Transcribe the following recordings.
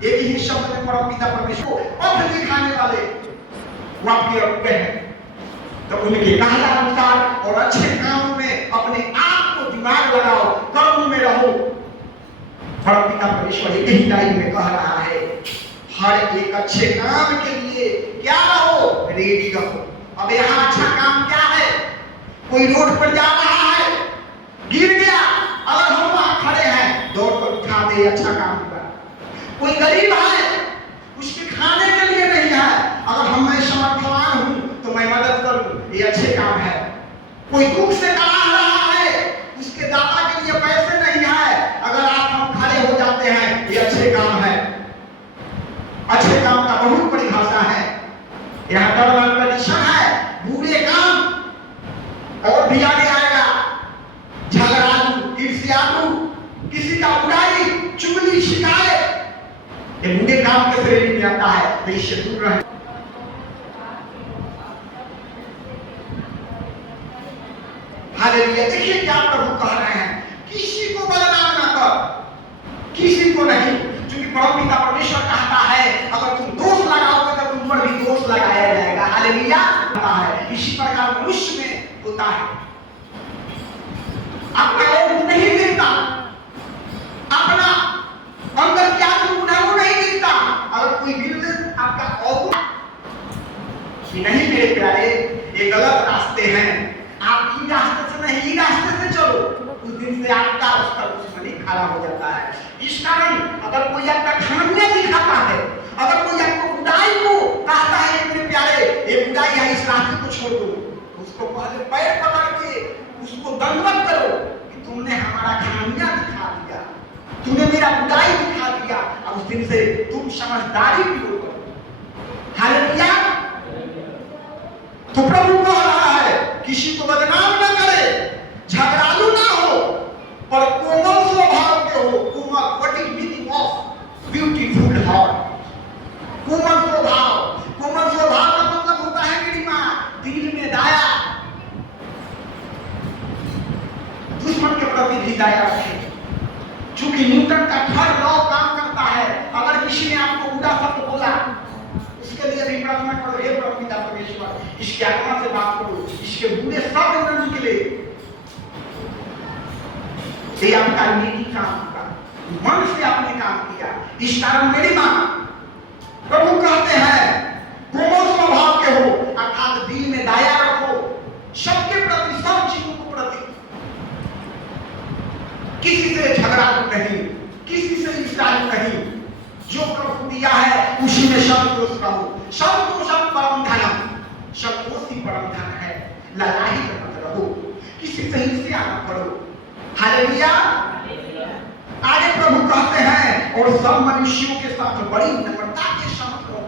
एक ही शब्द में परमपिता परमेश्वर को पथ दिखाने वाले वो आपके अगुवे हैं। तो उनके कहानुसार और अच्छे काम में अपने आप को दिमाग लगाओ, कर्म में रहो। परमपिता परमेश्वर एक ही लाइन में कह रहा है, हर एक अच्छे काम के लिए क्या रहो, रेडी रहो। अब यहाँ अच्छा काम क्या है? कोई रोड पर जा रहा है, गिर गया, अगर हम वहां खड़े हैं दौड़ कर उठा दे, अच्छा काम हुआ। कोई गरीब है, उसके खाने के लिए नहीं है, अगर हम मैं समर्थवान हूं तो मैं मदद करूं, ये अच्छे काम है। कोई दुख से कलह रहा है, उसके दाता के लिए पैसे नहीं है, अगर आप हम खड़े हो जाते हैं, ये अच्छे काम है। अच्छे काम का बहुत परिभाषा है। यहाँ टर्म एंड कंडीशन है, बुरे काम और भी आगे आएगा, झगड़ालू, ईर्ष्यालू, किसी का बुराई, चुगली, शिकायत, ये बुरे काम के श्रेणी में आता है, तो इससे दूर रहे। हालेलुया। देखिए क्या प्रभु कह रहे हैं, किसी को बदनाम ना कर, किसी को नहीं, क्योंकि परमपिता परमेश्वर कहता है अगर तुम दोष लगाओगे तो तुम पर भी दोष लगाया जाएगा। हालेलुया। इसी प्रकार मनुष्य में होता है, अपना और नहीं दिखता, अपना अंदर क्या गुण है वो नहीं दिखता। अगर कोई बिल्कुल आपका और नहीं, मेरे प्यारे ये गलत रास्ते हैं, आप इस रास्ते से नहीं, इस रास्ते से चलो, उस दिन से आपका उसका दुश्मनी खड़ा हो जाता है। इस कारण अगर कोई आपका खामियां दिखाता है, अगर कोई आपको बुराई को कहता है मेरे प्यारे ये बुराई है, इस रास्ते को छोड़ दो, उसको पहले पैर पकड़ के उसको दंडवत करो कि तुमने हमारा खामियां दिखा दिया, तुमने मेरा बुराई दिखा दिया, अब उस दिन से तुम समझदारी भी हो। हालेलुया। तो प्रभु कह रहा है किसी को बदनाम न करे, झगड़ालू ना हो, पर कोमल स्वभाव के हो। कोमल, what is meaning of beautiful heart? कोमल स्वभाव, कोमल स्वभाव का मतलब होता है मेरी माँ दिल में दया, दुश्मन के प्रति भी दया रखे। चूंकि न्यूटन का थर्ड लॉ काम करता है, अगर किसी ने आपको बुरा शब्द बोला उसके लिए भी प्रार्थना करो, हे परमपिता परमेश्वर इसके आत्मा से बात करो, इसके बुरे शब्द न निकले। ये आपका नीति काम का, मन से आपने काम किया। इस कारण मेरी मां प्रभु कहते हैं कोमल स्वभाव के हो, अर्थात दिल में दया रखो, सबके प्रति, सब जीवों को प्रति, किसी से झगड़ा नहीं, किसी से ईर्ष्यालु नहीं। जो प्रभु दिया है उसी में संतोष रहो। संतोषम परम धनम, संतोष ही परम धन है। लड़ाई मत रहो, किसी से ईर्ष्या न करो। हालेलुया। आगे प्रभु कहते हैं और सब मनुष्यों के साथ बड़ी नम्रता के साथ रहो।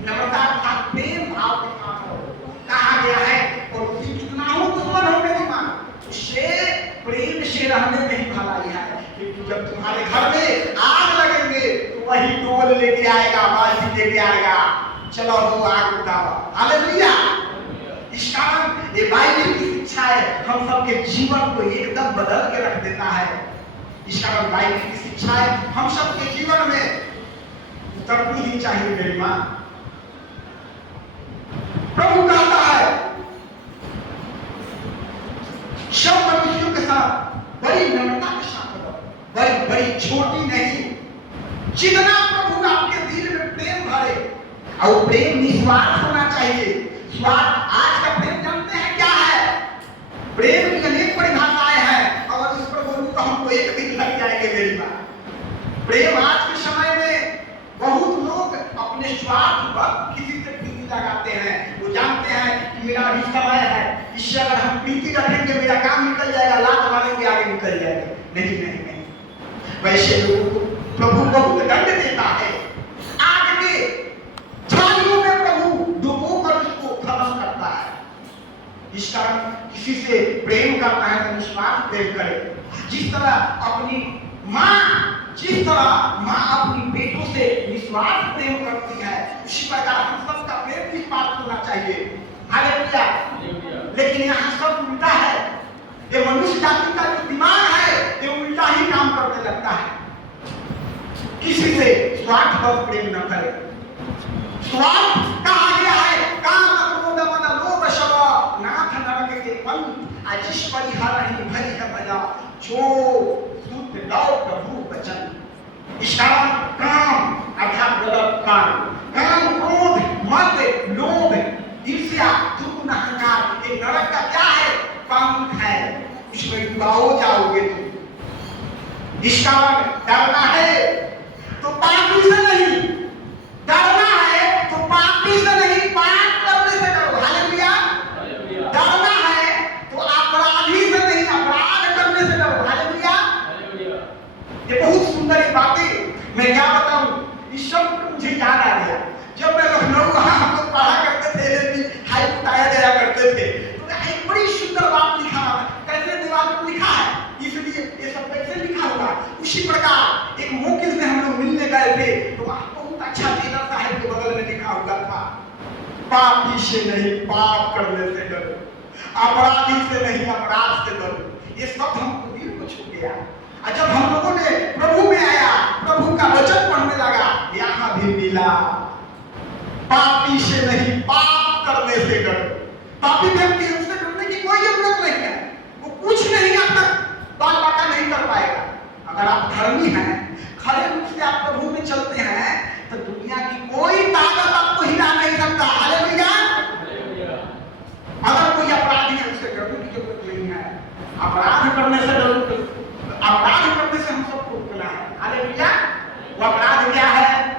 नम्रता अर्थात प्रेम भाव के साथ रहो। कहा गया है और उसकी कितना हो दुश्मन हो मेरी मां, उससे प्रेम से रहने में ही भलाई है। क्योंकि जब तुम्हारे घर में आग लगेंगे तो वही डोल लेके आएगा, बाल्टी लेके आएगा, चलो वो आग उठाओ। हालेलुया। इस कारण ये बाइबल की शिक्षा है, हम सबके जीवन को एकदम बदल के रख देता है। इस कारण बाइबल की शिक्षा है हम सबके जीवन में उतरनी ही चाहिए मेरी मां। प्रभु कहता है सब मनुष्यों के साथ बड़ी नम्रता के साथ रहो, बड़ी बड़ी छोटी नहीं, जितना प्रभु आपके दिल में प्रेम भरे, और प्रेम निस्वार्थ होना चाहिए। स्वार्थ, आज का प्रेम जानते हैं क्या है? प्रेम की अनेक परिभाषाएं हैं, अगर इस पर बोलूं तो हमको एक दिन लग जाएंगे मेरी बात। प्रेम आज के समय में बहुत लोग अपने स्वार्थ पर किसी से प्रीति लगाते हैं। वो जानते हैं कि मेरा अभी समय है, इससे अगर हम प्रीति रखेंगे मेरा काम निकल जाएगा, लात मारेंगे आगे निकल जाएगा। नहीं नहीं नहीं, वैसे लोगों को प्रभु बहुत दंड देता है। आग के झाड़ियों में प्रभु डुबो कर उसको खत्म करता है। इस कारण किसी से प्रेम करना है तो निस्वार्थ प्रेम करे। जिस तरह अपनी माँ, जिस तरह माँ अपनी बेटों से निस्वार्थ प्रेम करती है, उसी प्रकार हम सबका प्रेम निस्वार्थ होना चाहिए। हालेलुया। लेकिन यहाँ सब उल्टा है। ये मनुष्य जाति का जो दिमाग है ये उल्टा ही काम करने लगता है। किसी से स्वार्थवश प्रेम न करे। स्वार्थ कहा गया है, काम क्रोध मद लोभ शव नाथ नरक के पंथ अजिश परिहर ही भरी है मजा जो शुद्ध लौ प्रभु वचन। इशारा काम अर्थात गलत काम, काम क्रोध मद लोभ ईर्ष्या दुख अहंकार, ये नरक का क्या है? पंथ है, उसमें डुबाओ जाओगे तुम। इसका डरना है तो पापी से नहीं, डरना है तो पापी से नहीं, पाप करने से डरो। हालेलुया। डरना है तो अपराधी से नहीं, अपराध करने से डरो। हालेलुया। ये बहुत सुंदर बातें मैं क्या बताऊं, इस सब मुझे याद आ गया जब मैं लखनऊ वहां हम लोग पढ़ा करते थे, हाई उठाया जाया करते थे, तो एक बड़ी सुंदर बात लिखा है। कैसे दीवार पर लिखा है, इसलिए ये सब कैसे लिखा होगा। उसी प्रकार एक मुकिल से हम लोग मिलने गए थे, तो बहुत अच्छा लीडर साहब के बगल में लिखा हुआ था, पापी से नहीं पाप करने से डरो, अपराधी से नहीं अपराध से डरो। ये सब हमको दिल को छू गया। और जब हम लोगों ने प्रभु में आया, प्रभु का वचन पढ़ने लगा, यहाँ भी मिला पापी से नहीं पाप करने से डरो। पापी व्यक्ति उससे डरने की कोई जरूरत नहीं है, वो कुछ नहीं अब तक बाल बाका नहीं कर पाएगा। अगर आप धर्मी हैं, खड़े रूप से आप प्रभु में चलते हैं, तो दुनिया की कोई ताकत आपको हिला नहीं सकता। हालेलुया। अगर कोई अपराधी है, उससे डरने की जरूरत नहीं है। अपराध करने से डरो, अपराध करने से हम सबको रोकना है। हालेलुया। वो अपराध क्या है?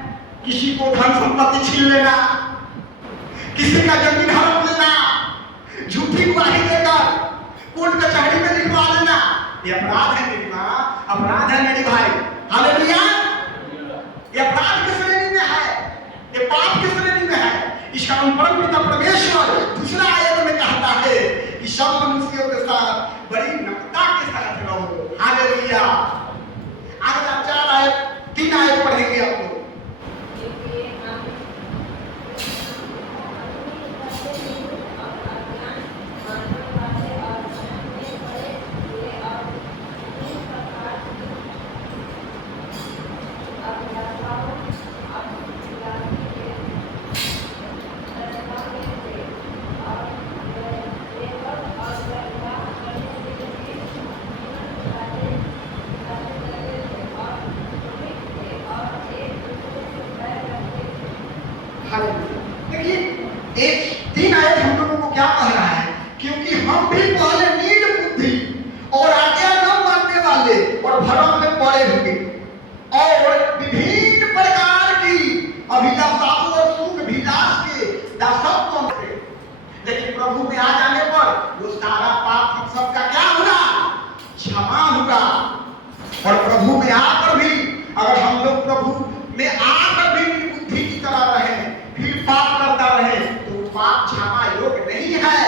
किसी को धन संपत्ति छीन लेना, किसी का जमीन हड़प लेना, झूठी गवाही देकर कोर्ट कचहरी में लिखवा लेना, ये अपराध है मेरी माँ, अपराध है मेरी भाई। हालेलुया। ये अपराध किस श्रेणी में है? ये पाप किस श्रेणी में है? इस कारण परमपिता परमेश्वर दूसरा आयत में कहता है कि सब मनुष्यों के साथ बड़ी नम्रता के साथ रहो। हालेलुया। अगला 4 आयत 3 आयत पढ़ेंगे आप लोग। देखिए, एक 3 आयत हम लोगों को क्या कह रहा है, क्योंकि हम भी पहले नीच बुद्धि और आज्ञा न मानने वाले और भ्रम में पड़े हुए और विभिन्न प्रकार की अभिलाषाओं और सुख विलास के दासत्व थे। लेकिन प्रभु में आ जाने पर वो सारा पाप हम सबका क्या होगा? क्षमा होगा। और प्रभु में आकर भी अगर हम लोग प्रभु में आकर भी बुद्धि की तरह रहे, फिर पाप करता रहे, तो पाप क्षमा योग्य नहीं है।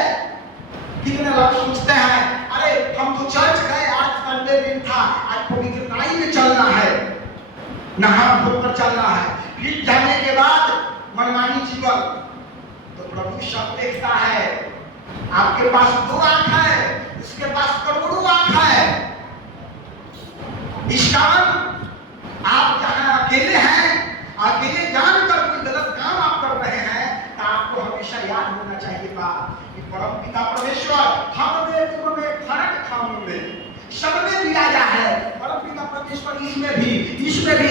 कितने लोग सोचते हैं, अरे हम तो चर्च गए, आज संडे दिन था, आज पवित्रताई में चलना है, नहा धोकर चलना है, फिर जाने के बाद मनमानी जीवन। तो प्रभु सब देखता है। आपके पास 2 आंख है, उसके पास करोड़ों आंख है। इस कारण आप जहां अकेले हैं, अकेले जानकर कोई गलत काम आप कर रहे हैं, तो आपको हमेशा याद होना चाहिए बात कि परमपिता परमेश्वर हम में तुम में फर्क खाम में सब में विराजा है। परमपिता परमेश्वर इसमें भी, इस छवि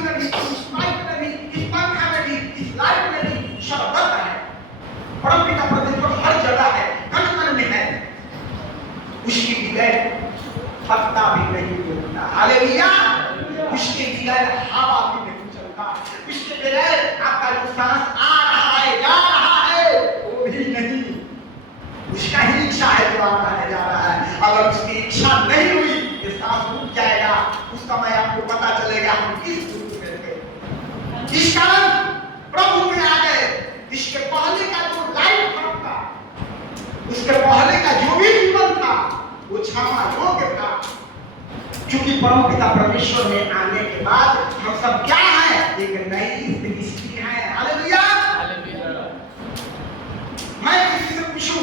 में भी, इस माइक में भी, इस पंखा में भी, इस लाइट में भी सर्वत्र है। परमपिता परमेश्वर हर जगह है, कण कण में है। उसकी बगैर पत्ता भी नहीं बोलता। हालेलुया। उसके बगैर हवा भी नहीं चलता। उसके बगैर आपका जो सांस आ रहा है, जा रहा है, वो भी नहीं। उसका ही इच्छा है जो आ रहा है, जा रहा है। अगर उसकी इच्छा नहीं हुई, ये सांस रुक जाएगा। उस समय आपको पता चलेगा हम किस रूप में थे। इस कारण प्रभु में आ गए। इसके पहले का जो लाइफ था, उसके पहले का जो भी जीवन था, वो क्षमा योग्य था। क्योंकि परमपिता परमेश्वर में आने के बाद हम सब क्या है? एक नई सृष्टि है। हालेलुया। मैं किसी से पूछूं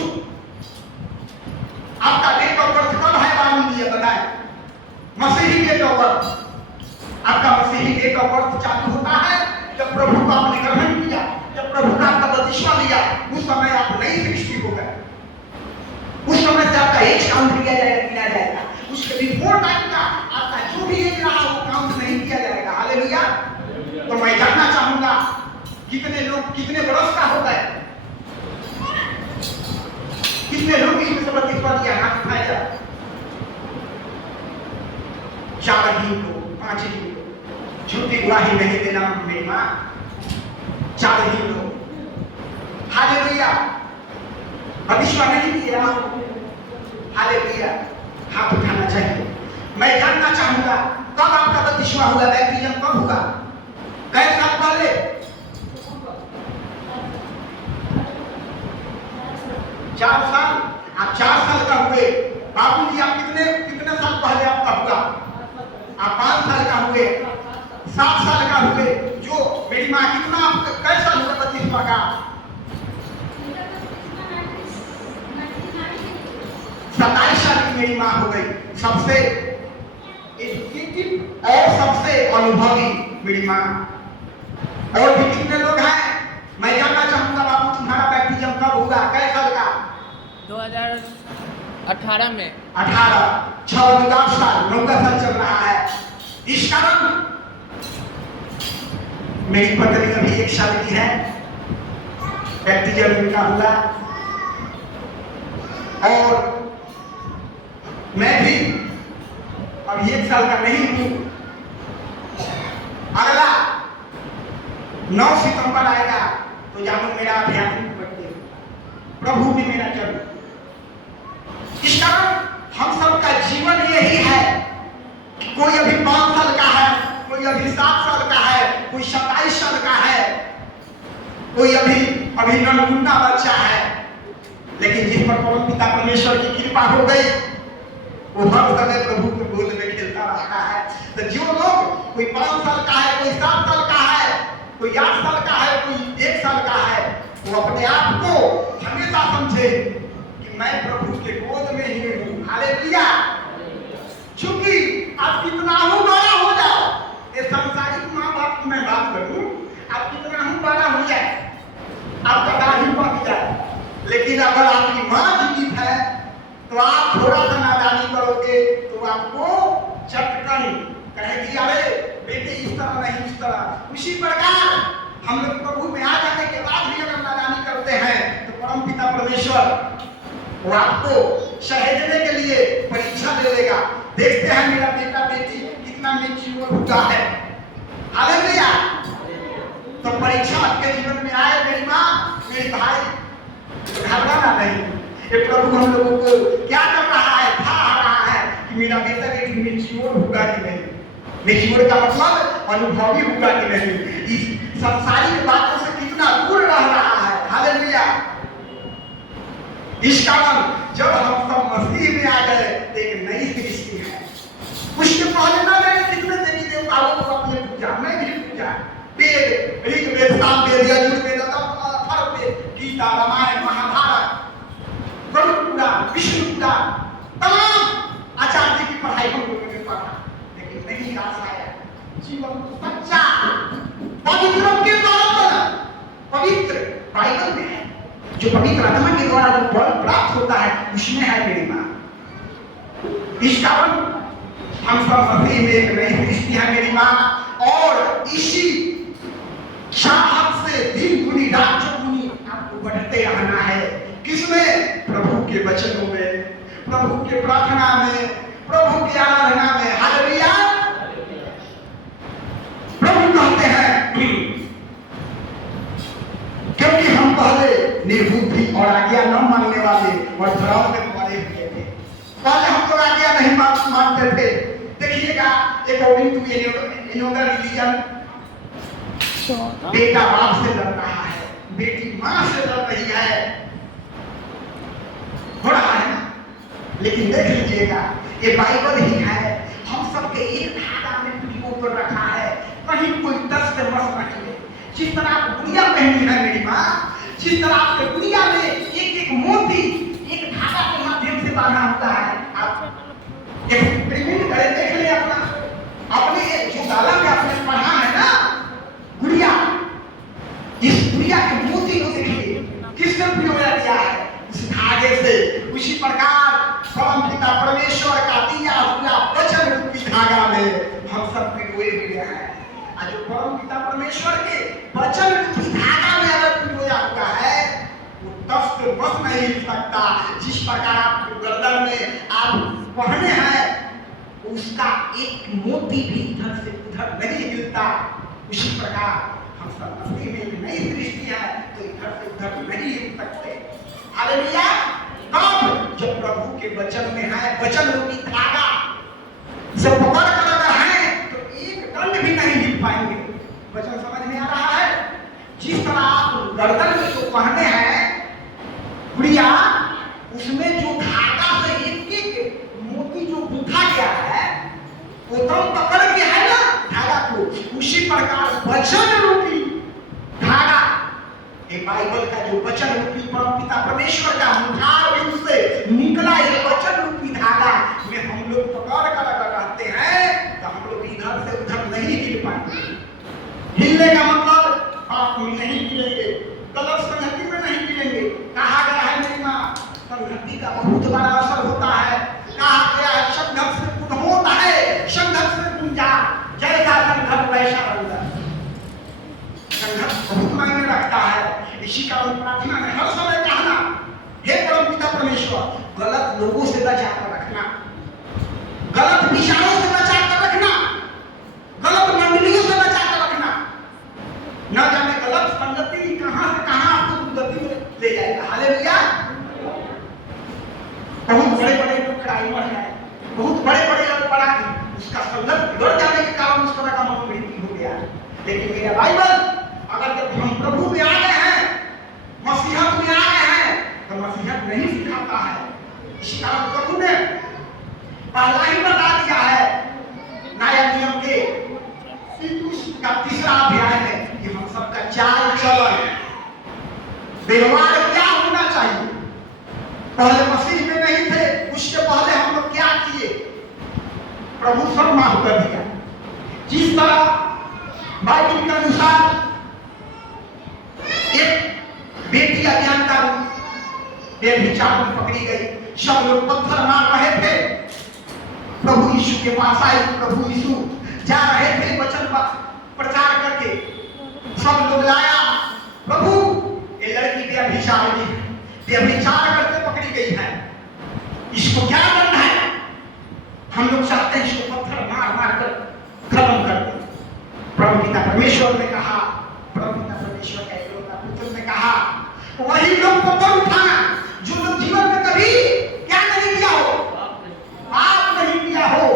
आपका डेट ऑफ बर्थ कब है, मालूम नहीं है, बताएं। मसीही डेट ऑफ बर्थ आपका मसीही डेट ऑफ बर्थ चालू होता है जब प्रभु को आपने ग्रहण किया, जब प्रभु का आपका बपतिस्मा लिया, उस समय आप नई सृष्टि हो गए। उस समय से आपका एज काउंट किया जाएगा, गिना जाएगा। उसके बिफोर टाइम का आपका जो भी एज रहा वो काउंट नहीं किया जाएगा। हालेलुया। तो मैं जानना चाहूंगा कितने लोग कितने वर्ष का हो गए, कितने लोग इसमें से बपतिस्मा लिया, हाथ उठाया जाए। 4 ही लोग, 5 ही लोग, झूठी गवाही नहीं देना मेरी माँ। 4 ही लोग। हालेलुया। बपतिस्मा नहीं दिया, हालेलुया। हाथ उठाना चाहिए। मैं जानना चाहूंगा कब आपका बपतिस्मा हुआ, बैप्टिज्म कब हुआ, कई साल पहले? 4 साल। आप 4 साल का हुए। बाबू जी आप कितने साल पहले आपका हुआ? आप 5 साल का हुए, 7 साल का हुए। जो मेरी माँ कितना कई साल हुआ बपतिस्मा का? 27 साल की मेरी माँ हो गई। सबसे एजुकेटेड और सबसे अनुभवी मेरी माँ। और भी कितने लोग हैं? मैं जानना चाहूंगा बाबू तुम्हारा बैप्टिज्म कब हुआ, कै साल का? 2018 में। 18, 6 10 साल, 9 साल चल रहा है। इस कारण मेरी पत्नी अभी 1 साल की है, बैप्टिज्म इनका हुआ। और मैं भी अब 1 साल का नहीं हूं। अगला 9 सितंबर आएगा तो जानो मेरा आध्यात्मिक बर्थडे, प्रभु भी मेरा जन्म। इस कारण हम सबका जीवन यही है कि कोई अभी 5 साल का है, कोई अभी 7 साल का है, कोई 27 साल का है, कोई अभी नन्हा बच्चा है। लेकिन जिस पर परम पिता परमेश्वर की कृपा हो गई वो हर समय प्रभु के गोद में खेलता रहता है। तो जो लोग कोई 5 साल का है, कोई 7 साल का है, कोई 8 साल का है, कोई 1 साल का है, वो अपने आप को हमेशा समझे कि मैं प्रभु के गोद में ही हूँ। हालेलुया। क्योंकि आप कितना हूँ बड़ा हो जाओ, ये संसारिक माँ बाप की मैं बात करूँ, आप कितना हूँ बड़ा हो जाए, आपका दाढ़ी पक जाए, लेकिन अगर आपकी माँ जीवित है तो आप थोड़ा सा नादानी करोगे तो आपको चटकन कहेगी अरे बेटे इस तरह नहीं इस तरह। उसी प्रकार हम लोग प्रभु में आ जाने के बाद भी अगर नादानी करते हैं तो परम पिता परमेश्वर वो आपको सहेजने के लिए परीक्षा ले लेगा। देखते हैं मेरा बेटा बेटी कितना मैच्योर हुआ है। हालेलुया। तो परीक्षा आपके जीवन में आए मेरी माँ मेरी भाई, घबराना नहीं। ये प्रभु हम लोगों को क्या कर रहा है, था रहा है कि मेरा बेटा बेटी मैच्योर होगा कि नहीं। मैच्योर का मतलब अनुभवी होगा कि नहीं, इस संसारिक बातों से कितना दूर रह रहा है। हालेलुया। इस कारण जब हम सब मसीह में आ गए तो एक नई सृष्टि है। उसके पहले ना मैंने कितने देवी देवताओं को अपने पूजा, मैं भी पूजा, वेद ऋग्वेद सामवेद यजुर्वेद अथर्ववेद गीता रामायण महाभारत गरुड़ पुराण विष्णु पुराण तमाम आचार्य की पढ़ाई हम लोगों ने पढ़ा, लेकिन नहीं रास आया जीवन को सच्चा पवित्र के द्वारा पवित्र बाइबल में है। जो पवित्र आत्मा के द्वारा जो फल प्राप्त होता है उसमें है मेरी माँ। इस कारण हम सब मसीह में एक नई सृष्टि है मेरी माँ। और इसी चाहत से दिन गुनी रात चौगुनी आपको बढ़ते रहना है। किसमें? प्रभु के वचनों में, प्रभु के प्रार्थना में, प्रभु की आराधना में। हालेलुया। प्रभु कहते हैं क्योंकि हम पहले निर्बुद्धि और आज्ञा न मानने वाले और भ्रम में पड़े हुए थे। पहले हम लोग आज्ञा नहीं मानते थे। देखिएगा अकॉर्डिंग टू एनोदर रिलीजन बेटा बाप से डर रहा है, बेटी माँ से डर रही है, हो रहा है ना। लेकिन देख लीजिएगा ये बाइबल ही है, हम सबके एक धागा में पीढ़ियों पर रखा है, कहीं कोई टच से मस नहीं है। जिस तरह आप गुड़िया पहनी है मेरी माँ, जिस तरह आपके गुड़िया में एक एक मोती एक धागा के माध्यम से बांधा होता है। आप एक्सपेरिमेंट करें, देख लें अपना अपने जो गाला में आज जो परम पिता परमेश्वर के वचन की धागा में अगर पिरोया हुआ है वो तख्त बस नहीं हिल सकता। जिस प्रकार आप गर्दन में आप पहने हैं उसका एक मोती भी इधर से उधर नहीं हिलता, उसी प्रकार हम सब मसीह में एक नई सृष्टि है तो इधर से उधर नहीं हिल सकते। हालेलुया। कब? जब प्रभु के वचन में है, वचन रूपी धागा से पकड़ कर अगर है तो एक दंड भी नहीं हिल पाएंगे। वचन समझ में आ रहा है? जिस तरह आप गर्दन में जो पहने हैं गुड़िया, उसमें जो धागा से एक एक मोती जो गुंथा गया है वो तो पकड़ के है ना धागा को, उसी प्रकार वचन रूपी धागा, ये बाइबल का जो वचन रूपी परमपिता परमेश्वर का मुखार बिंदु से निकला ये वचन रूपी धागा में हम लोग पकड़ कर अगर रहते हैं तो हम लोग इधर से उधर नहीं हिल पाएंगे। हिलने का मतलब आप नहीं गिरेंगे, गलत संगति में नहीं गिरेंगे। कहा गया है मेरी माँ, संगति का बहुत बड़ा असर होता है। कहा गया है संगत से कुछ होता है, संगत से पूजा जैसा संगत वैसा होता है। संगत बहुत मायने रखता है। इसी कारण प्रार्थना में हर समय कहना, हे परमपिता परमेश्वर, गलत लोगों से बचा कर रखना, गलत विचारों से बचा कर रखना, गलत मंडलियों से बचा कर रखना। न जाने गलत संगति कहां से कहां आपको दुर्गति में ले जाएगा। हालेलुया। बहुत बड़े बड़े लोग क्राइमर हैं, बहुत बड़े बड़े अपराधी, उसका संगत बिगड़ जाने के कारण उस तरह का मनोवृत्ति हो गया। लेकिन मेरा बाइबल, अगर जब हम प्रभु में आ गए हैं, मसीहत में आ गए हैं, तो मसीहत नहीं सिखाता है। इसी कारण प्रभु ने पहला ही बता दिया है नया नियम के का 3रा अध्याय में कि हम सबका चाल चलन व्यवहार क्या होना चाहिए। पहले मसीह में नहीं थे, उसके पहले हम लोग क्या किए, प्रभु सब माफ कर दिया। जिस तरह बाइबल के अनुसार एक बेटी अज्ञानता व्यभिचार में पकड़ी गई, सब लोग पत्थर मार रहे थे, प्रभु यीशु के पास आए। प्रभु यीशु जा रहे थे वचन प्रचार करके, सब लोग लाया, प्रभु ये लड़की व्यभिचारिणी है, व्यभिचार करके पकड़ी गई है, इसको क्या करना है। हम लोग चाहते हैं इसको पत्थर मार मार कर खत्म कर दे। प्रभु पिता परमेश्वर ने कहा, प्रभु पिता परमेश्वर का एकलौता पुत्र ने कहा, वही लोग पत्थर उठाना जो लोग जीवन में कभी क्या नहीं किया हो, पाप नहीं किया हो।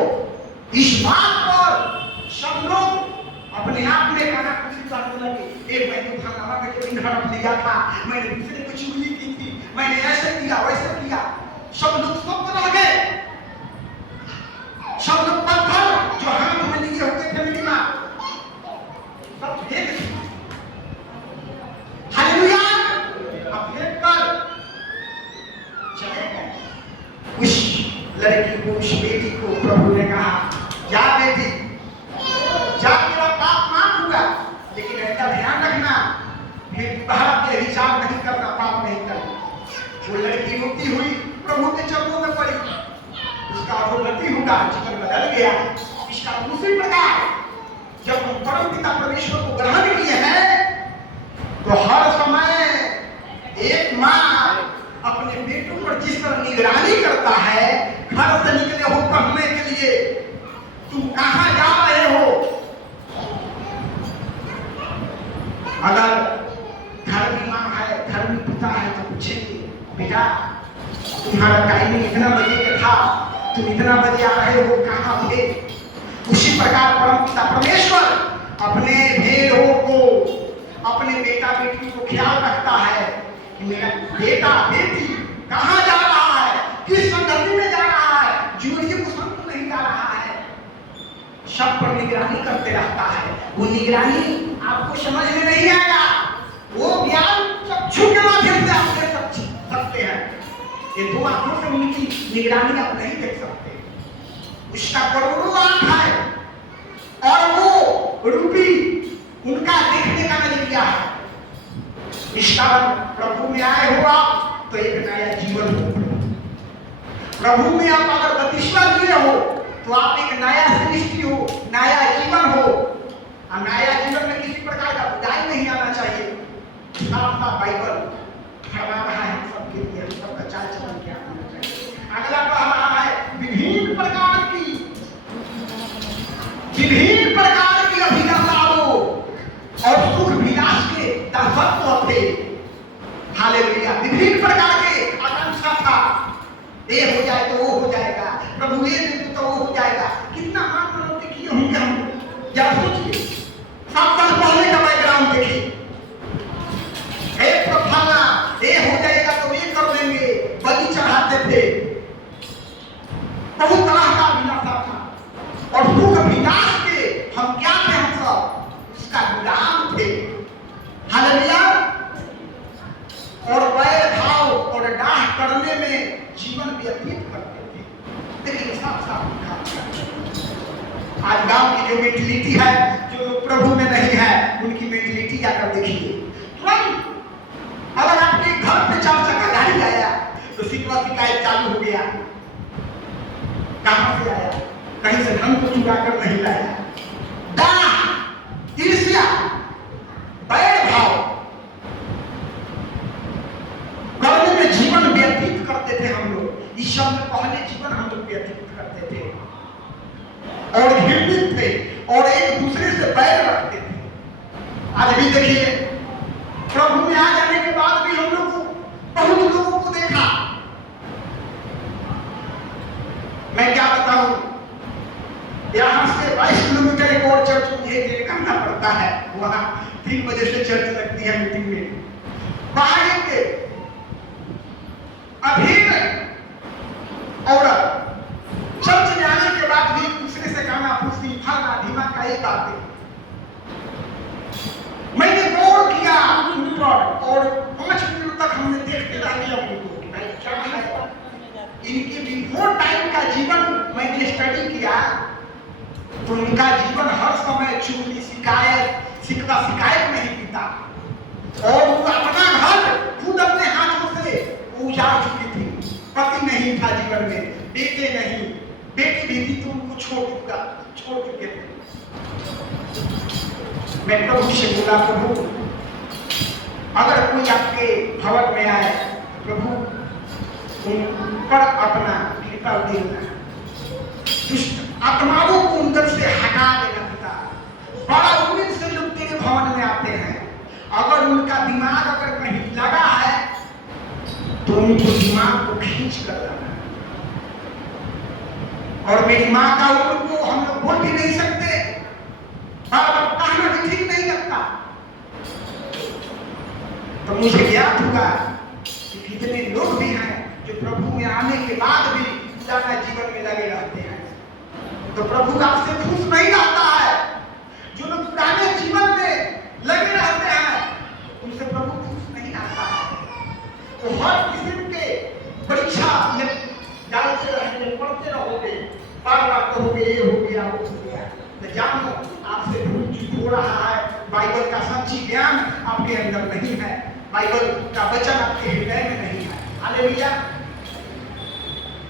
इस बात पर सब लोग अपने आप में कहना खुशी करने लगे, एक मैं तो खाना में जो इंधन लिया था, मैंने दूसरे को चुगली की थी, मैंने ऐसे किया वैसे किया। सब लोग स्तब्ध रह गए, सब लोग पत्थर जो हाथ में लिए होते थे मेरी मां सब फेंक दिए। हालेलुया। अब फेंक कर चले गए। उस लड़की को, उस बेटी को प्रभु ने कहा, जा बेटी जा, तेरा पाप माफ हुआ, लेकिन ऐसा ध्यान रखना फिर दोबारा व्यभिचार नहीं करना, पाप नहीं करना। वो लड़की मुक्ति हुई, प्रभु के चरणों में पड़ी, उसका अधोगति हुआ, जीवन बदल गया। इसका दूसरी प्रकार, जब हम परम पिता परमेश्वर को ग्रहण किए हैं तो हर समय एक माँ अपने बेटों पर जिस तरह निगरानी करता है, घर से निकले हो पढ़ने के लिए, तुम कहां जा रहे हो। अगर धर्मी माँ है, धर्मी पिता है तो पूछेंगे, बेटा तुम्हारा टाइमिंग इतना बजे का था, तुम इतना बजे आ रहे हो, कहां थे। उसी प्रकार परम पिता परमेश्वर अपने भेड़ों को, अपने बेटा बेटी को ख्याल रखता है कि मेरा बेटा बेटी कहां जा रहा है, किस संगति में जा रहा है, जुड़िए मुसलमान तो नहीं जा रहा है। सब पर निगरानी करते रहता है। वो निगरानी आपको समझ में नहीं आएगा, वो ज्ञान चक्षु के माध्यम से आप देख सकते हैं। ये दो आंखों से उनकी निगरानी आप नहीं देख सकते। उसका करोड़ों आंख है और वो रूपी उनका देखने का नजरिया है। इस कारण प्रभु में आए हो आप तो एक नया जीवन हो। प्रभु में आप अगर बपतिस्मा लिए हो तो आप एक नया सृष्टि हो, नया जीवन हो। नया साफ साफ बाइबल फरमा रहा है सबके लिए, हम सबका चाल चलन क्या होना चाहिए। अगला कह रहा है विभिन्न प्रकार की अभिलाषा और सुख विलास के दासत्व थे। हालेलुया। विभिन्न प्रकार के आकांक्षा था, ये हो जाए तो वो हो जाएगा, प्रभु ये दे तो वो हो जाएगा। कितना मान मनौती किए होंगे हम, जरा सोचिए। 7 साल पहले का बैकग्राउंड देखिए, एक फला ये हो जाएगा तो ये कर लेंगे, बलि चढ़ाते थे, बहुत तरह का अभिलाषा था। और सुख विलास के हम क्या थे, हम सब उसका गुलाम थे। हालेलुया। और वैर भाव और डाह करने में जीवन व्यतीत करते थे। देखिए साफ साफ लिखा। आज गांव की जो मेंटलिटी है, जो लोग प्रभु में नहीं है, उनकी मेंटलिटी जाकर देखिए। तुरंत अगर आपके घर पे 4 चक्का गाड़ी आया तो शिकवा शिकायत चालू हो गया। कहां से आया? कहीं से धन को चुरा कर नहीं लाया। डाह, ईर्ष्या, वैर भाव करने में जीवन व्यतीत करते थे हम लोग। इस सब में पहले जीवन हम लोग व्यतीत करते थे और घृणित थे और एक दूसरे से बैर रखते थे। आज भी देखिए, प्रभु में आ जाने के बाद भी हम लोग बहुत लोगों को देखा, मैं क्या बताऊं, यहां से 22 किलोमीटर एक और चर्च मुझे करना पड़ता है। वहां 3 बजे से चर्च लगती है मीटिंग में। बाहर के अधीन औरत चर्च में आने के बाद भी दूसरे से गाना फूसी फलना धीमा का एक बात। मैंने गौर किया उन पर और 5 मिनट तक हमने देखते रह गया उनको, क्या है इनके बिफोर टाइम का जीवन। मैंने स्टडी किया तो इनका जीवन हर समय चुगली शिकायत नहीं पीता और वो अपना घर खुद अपने हाथों से उजाड़ चुकी थी। पति नहीं था जीवन में, बेटे नहीं, बेटी भी थी तो उनको छोड़ चुके थे। मैं प्रभु से बोला, प्रभु अगर कोई आपके भवन में आए, प्रभु उन पर अपना कृपा देना, दुष्ट आत्माओं को अंदर से हटा देना। पिता, बड़ा उम्मीद से लोग तेरे भवन में आते हैं, अगर उनका दिमाग अगर कहीं लगा है तो उनको दिमाग को खींच कर लाना। और मेरी माँ का उम्र को हम लोग बोल भी नहीं सकते, बार-बार कहना भी ठीक नहीं लगता। तो मुझे याद हुआ कि कितने लोग भी हैं जो प्रभु में आने के बाद भी पुराना जीवन में लगे रहते हैं। तो प्रभु आपसे खुश नहीं रहता है। जो लोग पुराने जीवन में लगे रहते हैं उनसे प्रभु खुश नहीं रहता है। तो हर किस्म के परीक्षा में डालते रहेंगे, पढ़ते रहोगे, बार-बार कहोगे ये हो गया वो हो गया, तो जानो आपसे भूल चूक हो रहा है। बाइबल का सच्ची ज्ञान आपके अंदर नहीं है, बाइबल का वचन आपके हृदय में नहीं है। हालेलुया।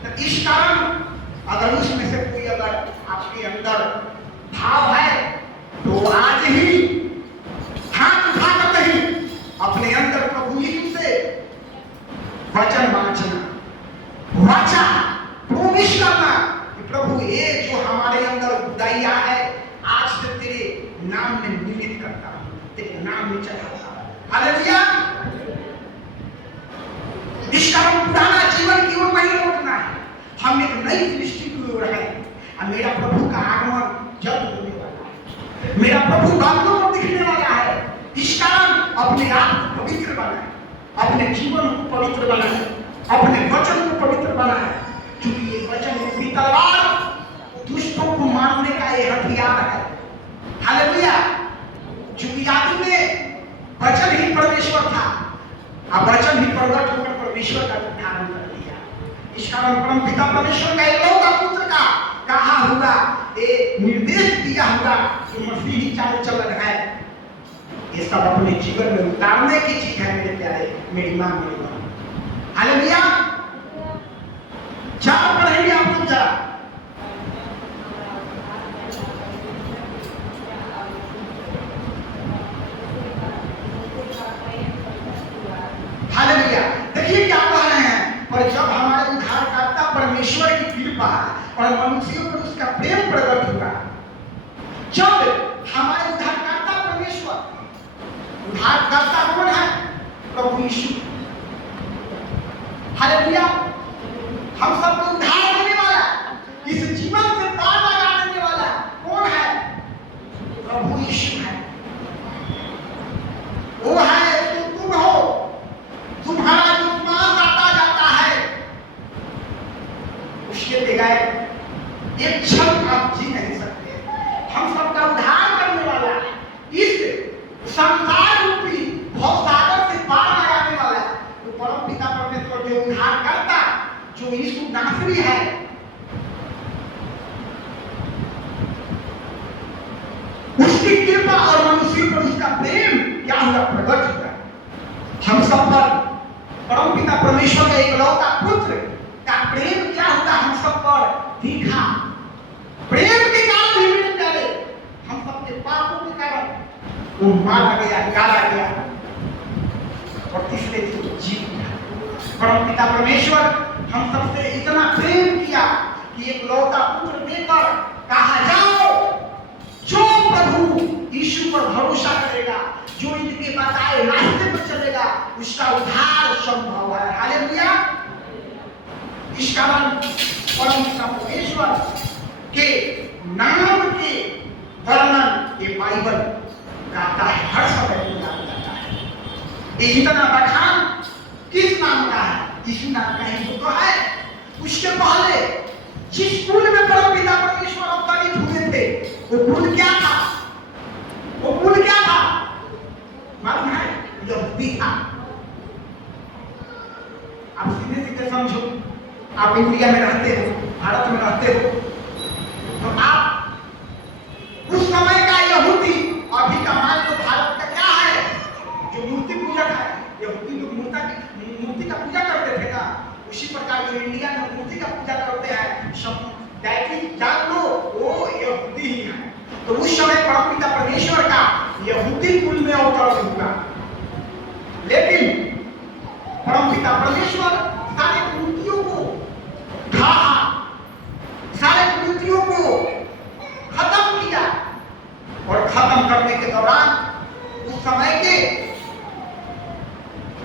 तो इस कारण अगर उसमें से कोई अगर आपके अंदर भाव है तो आज ही हाथ उठाकर नहीं, अपने अंदर प्रभु यीशु से वचन मांगना, वाचा प्रोमिस करना कि प्रभु ये जो हमारे अंदर बुराइयां है आज से तेरे नाम में निमित करता हूं, तेरे नाम में चढ़ाता हूं। हालेलुया। इस कारण पुराना जीवन की ओर नहीं लौटना है, हम एक नई दृष्टि की ओर है। मेरा प्रभु का आगमन जल्द होने वाला है, मेरा प्रभु बादलों पर दिखने वाला है। इस कारण अपने आप को पवित्र बनाए, अपने जीवन को पवित्र बनाए, अपने वचन को पवित्र बनाए, क्योंकि ये वचन की तलवार दुष्टों को मारने का ये हथियार है। हालेलुया। क्योंकि आदि में वचन ही परमेश्वर था, अब वचन ही प्रकट होकर परमेश्वर का धारण कर लिया। इस कारण परमपिता परमेश्वर का एकलौता पुत्र का कहा हुआ ये निर्देश दिया हुआ कि मसीही चाल चलन है, ये सब अपने जीवन में उतारने की चीज है। मेरे प्यारे, मेरी मां, मेरी बहन, हालेलुया। चार पढ़ेंगे आप लोग जरा। और मनुष्यों पर उसका प्रेम प्रकट हुआ। जब हमारे उद्धारकर्ता परमेश्वर, उद्धारकर्ता कौन है? प्रभु यीशु। हालेलुया। हम सबको उद्धार देने वाला, इस जीवन से पार लगा देने वाला कौन है? प्रभु यीशु है। वो है जो तुम हो, तुम्हारा जो श्वास आता जाता है, उसके बगैर एक क्षण आप जी नहीं सकते। हम सबका उद्धार करने वाला, इस संसार रूपी भवसागर से पार लगाने वाला तो परम पिता परमेश्वर जो उद्धार करता, जो यीशु नासरी है, उसकी कृपा और मनुष्य पर उसका प्रेम क्या हुआ? प्रकट हुआ। हम सब पर परम पिता परमेश्वर का इकलौता पुत्र का प्रेम क्या हुआ? हम सब पर दिखा। प्रेम के कारण ही मेरे प्यारे, हम सबके पापों के कारण वो मारा गया, गाला गया और तीसरे दिन जी गया। परम पिता परमेश्वर हम सबसे इतना प्रेम किया कि एक लौता पुत्र देकर कहा, जाओ, जो प्रभु यीशु पर भरोसा करेगा, जो इनके बताए रास्ते पर चलेगा, उसका उद्धार संभव है। हालेलुया। इस कारण परम पिता परमेश्वर के नाम के वर्णन ये बाइबल गाता है, हर समय गाता जाता है। ये इतना बखान किस नाम का है? यीशु नाम का ही तो है। उसके पहले जिस कुल में परम पिता परमेश्वर अवतरित हुए थे, वो कुल क्या था? वो कुल क्या था? मालूम है? यहूदी था। आप सीधे सीधे समझो, आप इंडिया में रहते हो, भारत में रहते हो, तो आप उस समय का यहूदी, अभी का मान लो भारत का क्या है, जो मूर्ति पूजक है, यहूदी लोग मूर्ति का पूजा करते थे ना, उसी प्रकार जो इंडिया में मूर्ति का पूजा करते हैं, सब जान लो वो यहूदी ही है। तो उस समय परम पिता परमेश्वर का यहूदी कुल में अवतरण हुआ। लेकिन परम पिता परमेश्वर सारे मूर्तियों को ढहा, सारे मूर्तियों को खत्म किया, और खत्म करने के दौरान उस समय के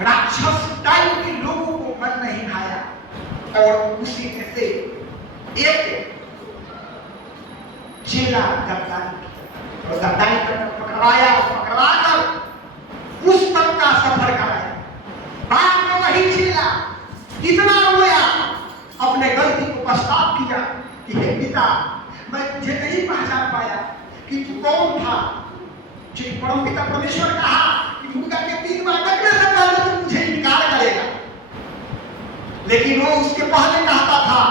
राक्षस टाइप के लोगों को मन नहीं आया, और उसी में से एक चेला गद्दारी और गद्दारी कर पकड़वाया, पकड़वाकर उस तक का सफर कराया। बाद में वही चेला इतना रोया, अपने गलती को पछतावा किया कि हे पिता, मैं तुझे नहीं पहचान पाया कि तू कौन था। क्योंकि परम पिता परमेश्वर कहा कि मुर्गा के 3 बार डकने से पहले तू मुझे इनकार करेगा, लेकिन वो उसके पहले कहता था,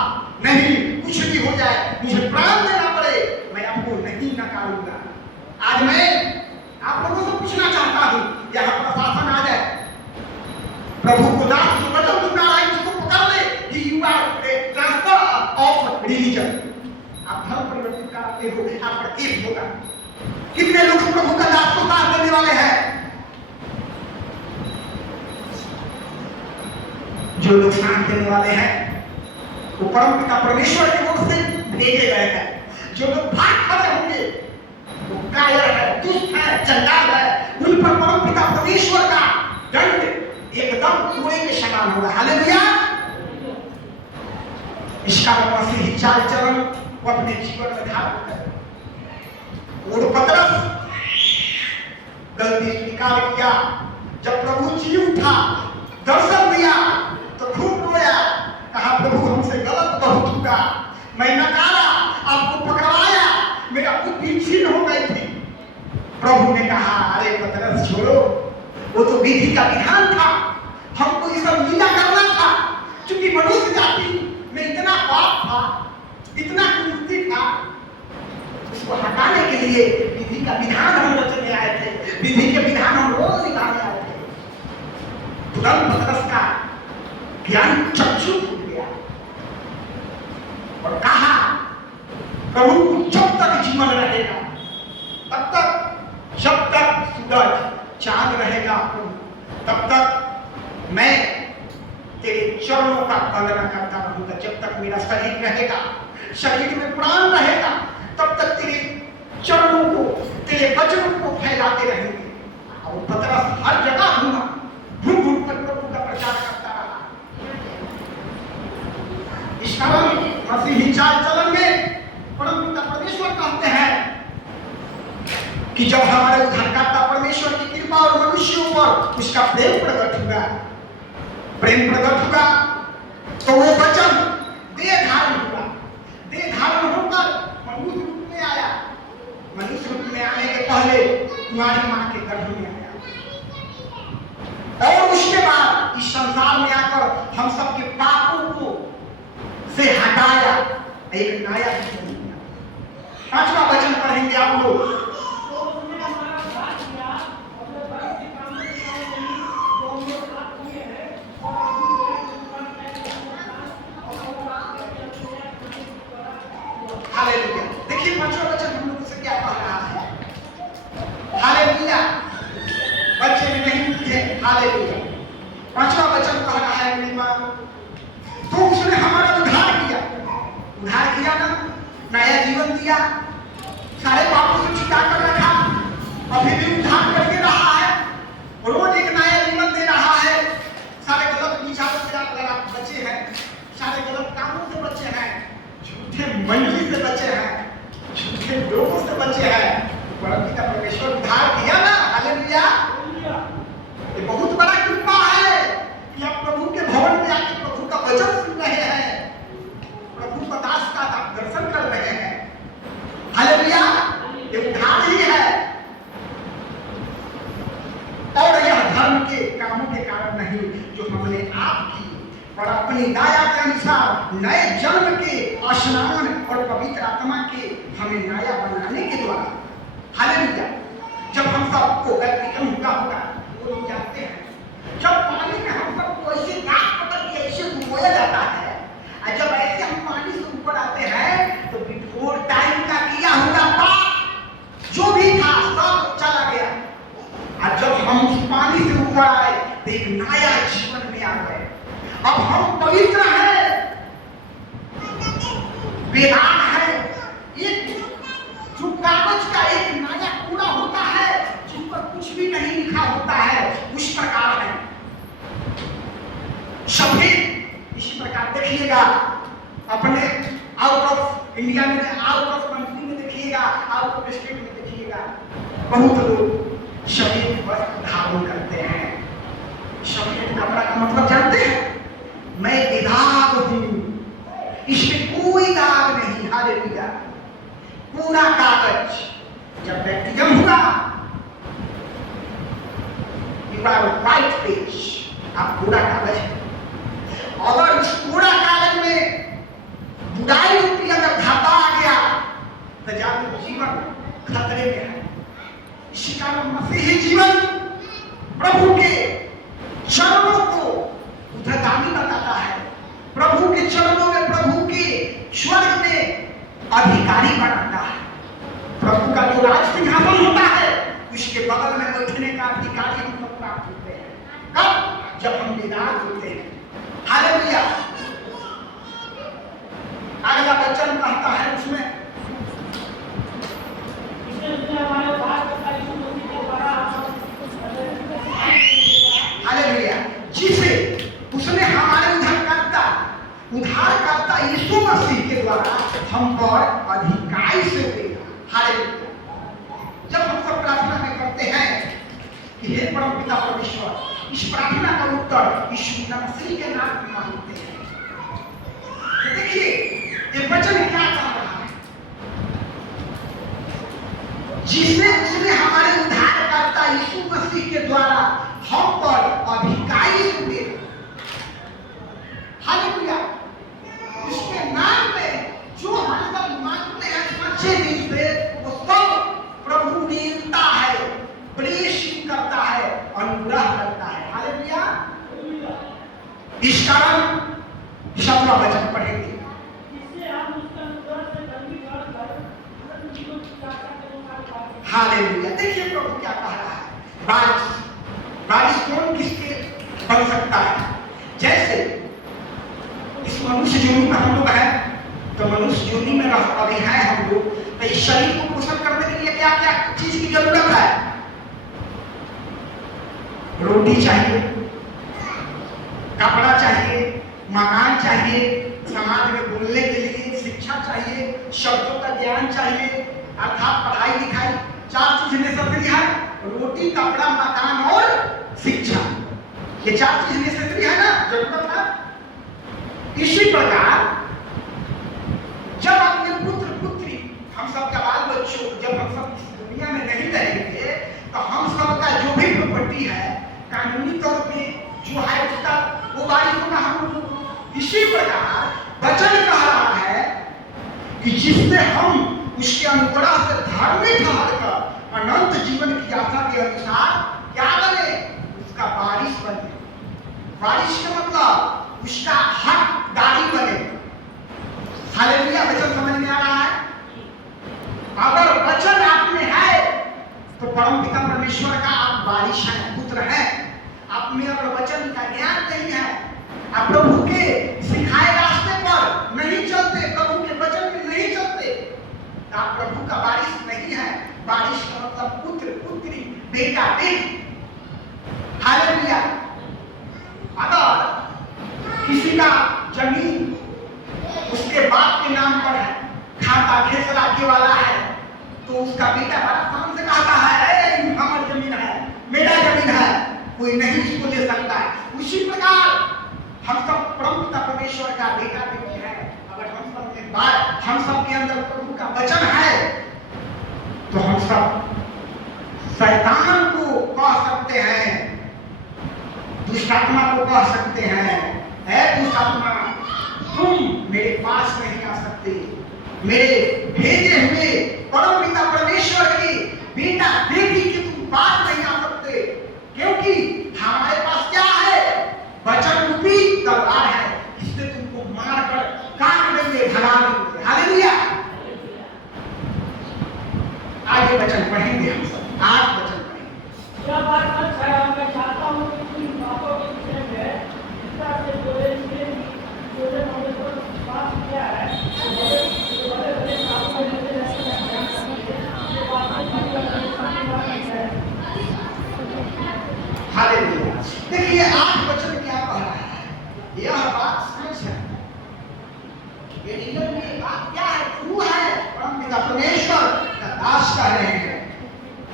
नहीं, कुछ भी हो जाए, मुझे प्राण देना पड़े, मैं आपको नहीं नकारूंगा। आज मैं आप लोगों से पूछना चाहता हूं, यहां प्रशासन आ जाए, प्रभु को दास जो बदल दूंगा, उसको पकड़ ले कि you are a transfer of religion, आप धर्म परिवर्तित करते हो, आप पर केस होगा। कितने लोग प्रभु का दास को साथ देने वाले हैं? जो लोग साथ देने वाले हैं वो परम पिता परमेश्वर की ओर से भेजे गए हैं। जो लोग भाग खड़े होंगे वो कायर है, दुष्ट है, चंडाल है, उन पर परम पिता परमेश्वर का दंड एकदम कुएं के समान होगा। हालेलुया। इसका मसीही चाल चलन वो अपने जीवन में धारण करें। और पतरस गलती स्वीकार किया, जब प्रभु जी उठा, दर्शन दिया तो खूब रोया, कहा प्रभु हमसे गलत बहुत हुआ, मैं नकारा, आपको पकड़वाया, मेरा बुद्धि छीन हो गई थी। प्रभु ने कहा, अरे पतरस छोड़ो, वो तो विधि का विधान था, हमको ये सब लीला करना था, क्योंकि मनुष्य जाति में इतना पाप था, इतना कुरीति था, उसको हटाने के लिए विधि का विधान हम रचने आए थे, विधि के विधान हम रोज निभाने आए थे। तुरंत पतरस का ज्ञान चक्षु फूट गया और कहा, प्रभु जब तक जीवन रहेगा, तब तक, जब तक सूरज चांद रहेगा, तब तक मैं तेरे चरणों का वंदना करता रहूंगा, जब तक मेरा शरीर रहेगा। शरीर में प्राण रहेगा तब तक तेरे चरणों को, तेरे वचनों को फैलाते रहेंगे। और पतरस हर जगह घूमा, घूम घूम कर प्रभु का प्रचार करता रहा। इस कारण मसीही चाल चलन में परमपिता परमेश्वर कहते हैं कि जब हमारे उद्धारकर्ता परमेश्वर की कृपा और मनुष्यों पर उसका प्रेम प्रकट होगा, प्रेम प्रकट होगा, तो वो वचन देह धारण हुआ, देह धारण होकर मनुष्य रूप में आया। मनुष्य रूप में आने के पहले तुम्हारी मां के गर्भ में आया और उसके बाद इस संसार में आकर हम सबके पापों को से हटाया, एक नया जीवन दिया। पांचवा वचन पढ़ेंगे आप लोग। हालेलुया। देखिए पांचवा वचन हम लोगों से क्या कह रहा है। हालेलुया। बच्चे भी नहीं थे। हालेलुया। पांचवा वचन कह रहा है मेरी मां, तो उसने हमारा उद्धार किया, उद्धार किया ना, नया जीवन दिया, सारे पापों से छुटा कर रखा, अभी भी उद्धार करके रहा है, रोज एक नया जीवन दे रहा है। सारे गलत विचारों से आप बचे हैं, सारे गलत कामों से बचे हैं, झूठे मंडली से बचे हैं, झूठे लोगों से बचे हैं। परमपिता परमेश्वर उद्धार किया ना। हालेलुया। ये बहुत बड़ा कृपा है कि आप प्रभु के भवन में आके प्रभु का वचन सुन रहे हैं, प्रभु का दास का आप दर्शन कर रहे हैं। हालेलुया। ये उद्धार ही है और यह धर्म के कामों के कारण नहीं जो हमने आप की, और अपनी दया के अनुसार नए जन्म के स्नान और पवित्र आत्मा के हमें नया बनाने के द्वारा। हालेलुया। जब हम सबको बैप्टिज्म हुआ होगा, वो लोग जानते हैं, जब पानी में हम सबको ऐसे नाक पकड़ के ऐसे डुबोया जाता है, और जब ऐसे हम पानी से ऊपर आते हैं तो बिफोर टाइम का किया हुआ पाप जो भी था सब चला गया, और जब हम उस पानी से ऊपर आए तो एक नया जीवन में आ गए। अब हम पवित्र हैं, वेदान है, एक जो कागज का एक नया कूड़ा होता है जिन पर कुछ भी नहीं लिखा होता है, उस प्रकार है सफेद। इसी प्रकार देखिएगा अपने आउट ऑफ इंडिया में, आउट ऑफ कंट्री में देखिएगा, आउट ऑफ स्टेट में देखिएगा, बहुत लोग सफेद वस्त्र धारण करते हैं। सफेद कपड़ा का मतलब जानते हैं, मैं बेदाग हूं, इसमें कोई दाग नहीं। हालेलुया। पूरा कागज जब बैप्टिज्म हुआ, यू आर व्हाइट पेज, आप पूरा कागज है। अगर इस पूरा कागज में बुराई रूपी अगर धागा आ गया तो जाने जीवन खतरे में है। इसी कारण मसीही जीवन प्रभु के चरणों को उद्धारगामी बताता है, प्रभु के चरणों में, प्रभु के स्वर्ग में अधिकारी बनाता है। प्रभु का जो राज सिंहासन होता है उसके बगल में बैठने का अधिकारी हम लोग प्राप्त होते हैं। कब? जब हम वेदांत होते हैं। हालेलुया। अगला वचन कहता है उसमें, हालेलुया, जिसे उसने हमारे उद्धारकर्ता यीशु मसीह के द्वारा हम पर अधिकारी से देगा। हालेलुया। जब हम सब प्रार्थना में करते हैं कि हे परमपिता परमेश्वर, इस प्रार्थना का उत्तर यीशु मसीह के नाम में मांगते हैं। तो देखिए ये वचन क्या कह रहा है, जिसने उसने हमारे उद्धारकर्ता यीशु मसीह के द्वारा हम पर अधिकारी से देगा। हालेलुया। उसके नाम में जो हम सब मांगते हैं सच्चे दिल से, वो सब प्रभु मिलता है, ब्लेसिंग करता है, अनुग्रह करता है। हालेलुया। इस कारण शब्द वचन पढ़ेंगे, हालेलुया। देखिए प्रभु क्या कह रहा है, बारिश कौन किसके बन सकता है? जैसे इस मनुष्य जीवन में हम लोग हैं, तो मनुष्य योनि में अभी है हम लोग, तो इस शरीर को पोषण करने के लिए क्या क्या चीज की जरूरत है? रोटी चाहिए, कपड़ा चाहिए, मकान चाहिए, समाज में बोलने के लिए शिक्षा चाहिए, शब्दों का ज्ञान चाहिए, अर्थात पढ़ाई लिखाई। 4 चीज नेसेसरी है, रोटी, कपड़ा, मकान और शिक्षा। ये 4 चीज नेसेसरी है ना, जरूरत है। इसी प्रकार जब अपने पुत्र पुत्री, हम सब का बाल बच्चों, जब हम सब इस दुनिया में नहीं रहेंगे तो हम सब का जो भी प्रॉपर्टी है कानूनी तौर पे जो है उसका वो वारिस होगा हम लोग। इसी प्रकार वचन कह रहा है कि जिससे हम उसके अनुग्रह से धार्मिक ठहरकर अनंत जीवन की आशा के अनुसार क्या बने, उसका वारिस बने। वारिस का मतलब उसका हकदारी बने। हालेलुया। वचन समझ में आ रहा है? अगर वचन आप में है तो परम पिता परमेश्वर का आप वारिस हैं, पुत्र हैं। आप में अगर वचन का ज्ञान नहीं है, आप प्रभु के सिखाए रास्ते पर नहीं चलते, प्रभु के वचन में नहीं चलते, तो आप प्रभु का वारिस नहीं है। वारिस का मतलब पुत्र पुत्री, बेटा बेटी। हालेलुया। अगर किसी का जमीन उसके बाप के नाम पर है, खाता खेसरा के वाला है, तो उसका बेटा बड़ा शान से कहता है हमारी जमीन है, मेरा जमीन है, कोई नहीं इसको ले सकता है। उसी प्रकार हम सब परम पिता परमेश्वर का बेटा बेटी है। अगर हम सब में बात, हम सब के अंदर प्रभु का वचन है तो हम सब शैतान को कह सकते हैं, दुष्ट आत्मा को कह सकते हैं, ऐ दुष्ट आत्मा तुम मेरे पास नहीं आ सकते, मेरे भेजे हुए परम पिता परमेश्वर की बेटा बेटी के तुम पास नहीं आ सकते, क्योंकि हमारे पास क्या है? वचन रूपी तलवार है, इससे तुमको मारकर काट देंगे, भगा देंगे। हालेलुया। आगे वचन पढ़ेंगे हम सब, आज वचन पढ़ेंगे। यह बात सच है, मैं चाहता हूं कि इन बातों के विषय में जितना से जोड़े इसलिए जो हमने पर बात किया है, बड़े बड़े कामों में मुझे ऐसा लगता है ये बात है। हालेलुया। देखिए आज वचन क्या कह रहा है, यह बात सच है। ये रियल में बात क्या है? ट्रू है। परम पिता परमेश्वर का दास कह रहे हैं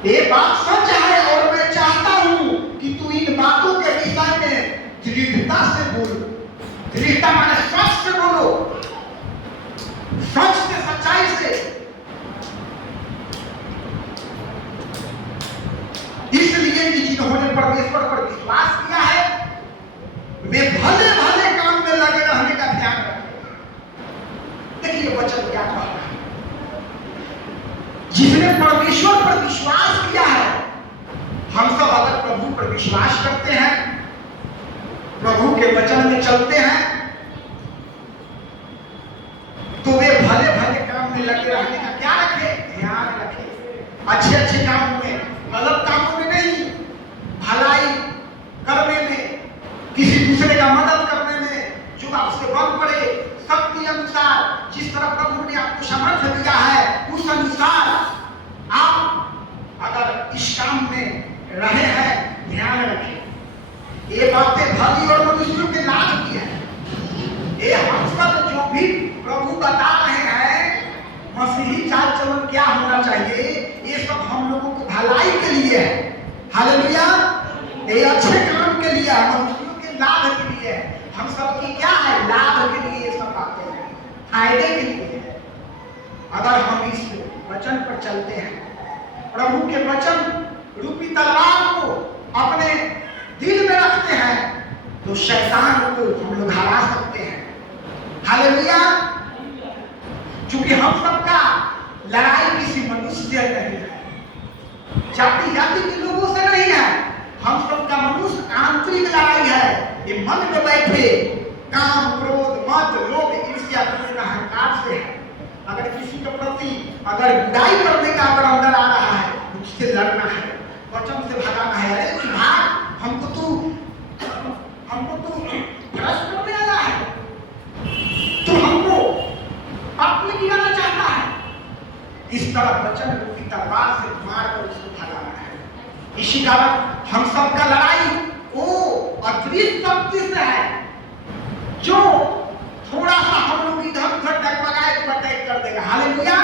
ये बात सच है, और मैं चाहता हूं कि तू इन बातों के विषय में दृढ़ता से बोलो। दृढ़ता माने सच से बोलो, सच से, सच्चाई से। इसलिए कि जिन्होंने परमेश्वर पर विश्वास किया है वे भले भले काम में लगे रहने का ध्यान रखें। देखिए वचन क्या कह रहा है, जिसने परमेश्वर पर विश्वास किया है। हम सब अगर प्रभु पर विश्वास करते हैं, प्रभु के वचन में चलते हैं, तो वे भले भले काम में लगे रहने का क्या रखे? ध्यान रखे। अच्छे अच्छे कामों में, गलत कामों में नहीं, भलाई करने में, किसी दूसरे का मदद करने में, जो आपसे बन पड़े शक्ति अनुसार, जिस तरह प्रभु ने आपको सामर्थ्य दिया है उस अनुसार आप अगर इस काम में रहे हैं, ध्यान रखें। ये बातें भली और मनुष्यों के लाभ की है। ये हम सब जो भी प्रभु बता रहे हैं, मसीही चाल चलन क्या होना चाहिए, ये सब हम लोगों को भलाई के लिए है। हालेलुया। ये अच्छे काम के लिए है, मनुष्यों के लाभ के लिए है। हम सब की क्या है? लाभ के लिए ये सब बातें हैं, फायदे के लिए है। अगर हम इस वचन पर चलते हैं, प्रभु के वचन रूपी तलवार को अपने दिल में रखते हैं, तो शैतान को हम लोग हरा सकते हैं। हालेलुया। क्योंकि हम सबका लड़ाई किसी मनुष्य से नहीं है, जाति जाति के लोगों से नहीं है। हम सबका मनुष्य आंतरिक लड़ाई है। ये मन में बैठे काम, क्रोध, मद, लोभ, ईर्ष्या, अहंकार से है। अगर किसी के प्रति अगर बुराई करने का अगर अंदर आ रहा है, तो उससे लड़ना है, वचन से भगाना है। अरे तू भाग, हमको तू भ्रष्ट करने आया है, तू हमको इसी कारण हम सबका लड़ाई वो अदृश्य शक्ति से है, जो थोड़ा सा हम लोग इधर उधर डगमगाए तो अटैक कर देगा। हालेलुया।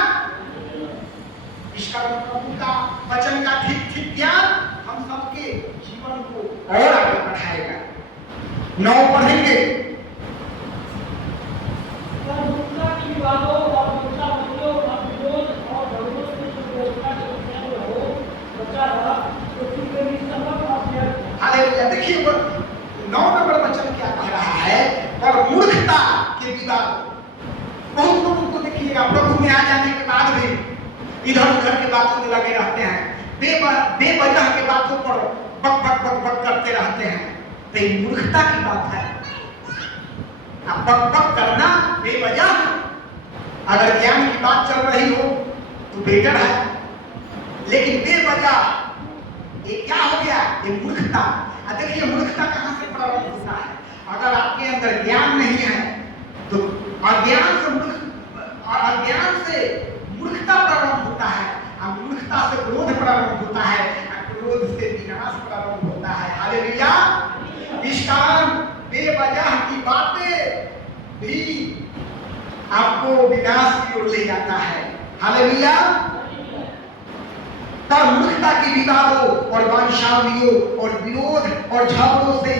इस कारण प्रभु का वचन का ठीक ठीक ज्ञान हम सबके जीवन को और आगे बढ़ाएगा। 9 पढ़ेंगे। हालेलुया। देखिए 9 नंबर वचन क्या कह रहा है, और मूर्खता के विवाद। बहुत लोगों को देखिएगा प्रभु में आ जाने के बाद भी इधर उधर की बातों में लगे रहते हैं, बेवजह के बातों पर बक बक बक बक करते रहते हैं। तो ये मूर्खता की बात है। अब बक बक करना बेवजह, अगर ज्ञान की बात चल रही हो तो बेटर है, लेकिन बेवजह ये क्या हो गया, ये मूर्खता। देखिए मूर्खता कहां से प्रारंभ होता है, अगर आपके अंदर ज्ञान नहीं है तो अज्ञान से मूर्खता प्रारंभ होता है, और मूर्खता से क्रोध प्रारंभ होता है, और क्रोध से विनाश प्रारंभ होता है। हालेलुया। इस कारण बेवजह की बातें भी आपको विनाश की ओर ले जाता है। हालेलुया। तब मूर्खता के विवादों और वंशावलियों और विरोध और झगड़ों से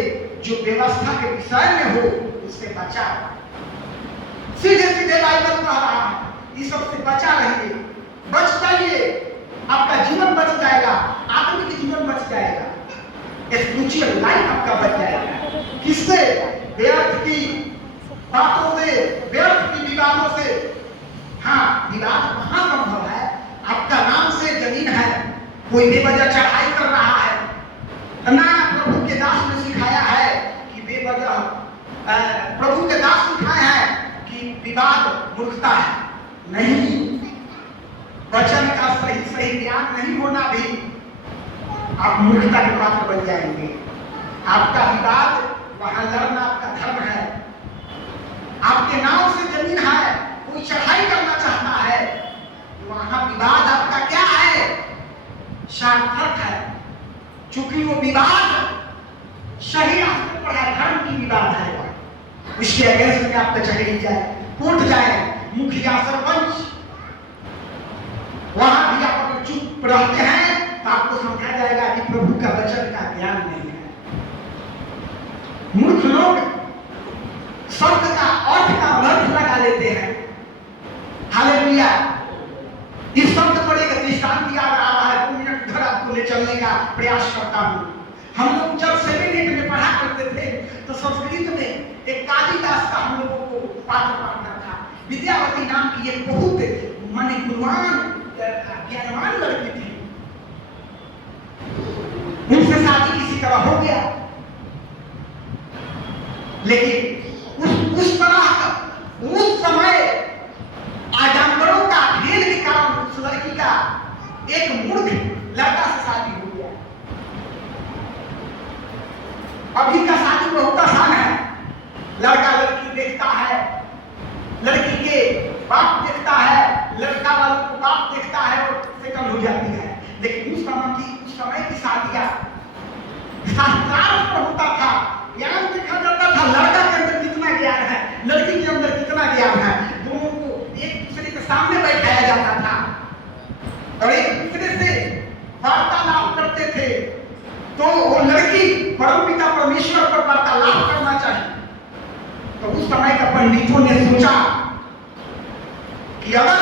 जो व्यवस्था के विषय में हो उससे बचा। सीधे सीधे बाइबल कह रहा है, इस सब से बचा रहिए, बच जाइए, आपका जीवन बच जाएगा, आत्मिक जीवन बच जाएगा, स्पिरिचुअल लाइफ आपका बच जाएगा। किससे? व्यर्थ की बातों से, व्यर्थ की विवादों से। हाँ, विवाद कहाँ संभव है? आपका नाम से जमीन है, कोई बेवजह चढ़ाई कर रहा है, ना प्रभु के दास ने सिखाया है कि बेवजह, प्रभु के दास सिखाए हैं कि विवाद मूर्खता है। नहीं, वचन का सही सही ज्ञान नहीं होना भी आप मूर्खता के पात्र बन जाएंगे। आपका विवाद वहां लड़ना आपका धर्म है, आपके नाम से जमीन है, कोई चढ़ाई करना चाहता है, वहां विवाद आपका क्या है? सार्थक है, चूंकि वो विवाद सही रास्ते पर है, धर्म की विवाद है। इसके अगेंस्ट में आपका चढ़ी जाए, कोर्ट जाए, मुखिया सरपंच, वहां भी आप अगर चुप रहते हैं तो आपको समझा जाएगा कि प्रभु का वचन का ज्ञान नहीं है। मूर्ख लोग शब्द का अर्थ का अर्थ लगा लेते हैं। हालेलुया। इस शब्द पर एक दृष्टांत याद आ रहा है, 2 मिनट घर आपको ले चलने का प्रयास करता हूँ। हम लोग जब 7 में पढ़ा करते थे तो संस्कृत में एक कालिदास का हम लोगों को पाठ पढ़ना था। विद्यावती नाम की एक बहुत माने गुणवान ज्ञानवान लड़की थी, उनसे शादी किसी तरह हो गया, लेकिन उस तरह उस समय आडंबरों का खेल के कारण उस लड़की का एक मूर्ख लड़का से शादी हो गया। अभी का शादी बहुत आसान है, लड़का लड़की देखता है, लड़की के बाप देखता है, लड़का वालों को बाप देखता है और सेटल हो जाती है। लेकिन उस समय की शादियां शास्त्रार्थ पर होता था, ज्ञान देखा जाता था, लड़का के अंदर कितना ज्ञान है, लड़की के अंदर कितना ज्ञान है, दोनों को एक दूसरे के सामने बैठाया जाता था और एक दूसरे से वार्तालाप करते थे। तो वो लड़की परमपिता परमेश्वर पर वार्तालाप करना चाहिए। तो उस समय का पंडितों ने सोचा कि अगर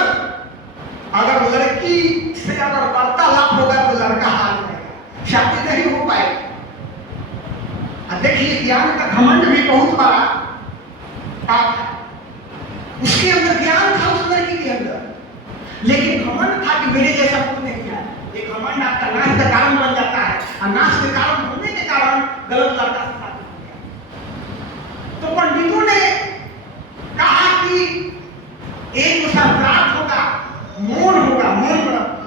लड़की से अगर वार्तालाप होगा तो लड़का हार जाएगा, शादी नहीं हो पाएगी। देखिए ज्ञान का घमंड भी बहुत बड़ा बात है। उसके अंदर ज्ञान था उस लड़की के अंदर, लेकिन घमंड था कि मेरे जैसा कोई नहीं है। ये घमंड आपका नाश का कारण बन जाता है, और नाश के कारण होने के कारण गलत लड़का से शादी हो गया। तो पंडितों ने कहा कि एक तो शास्त्रार्थ होगा, मौन होगा,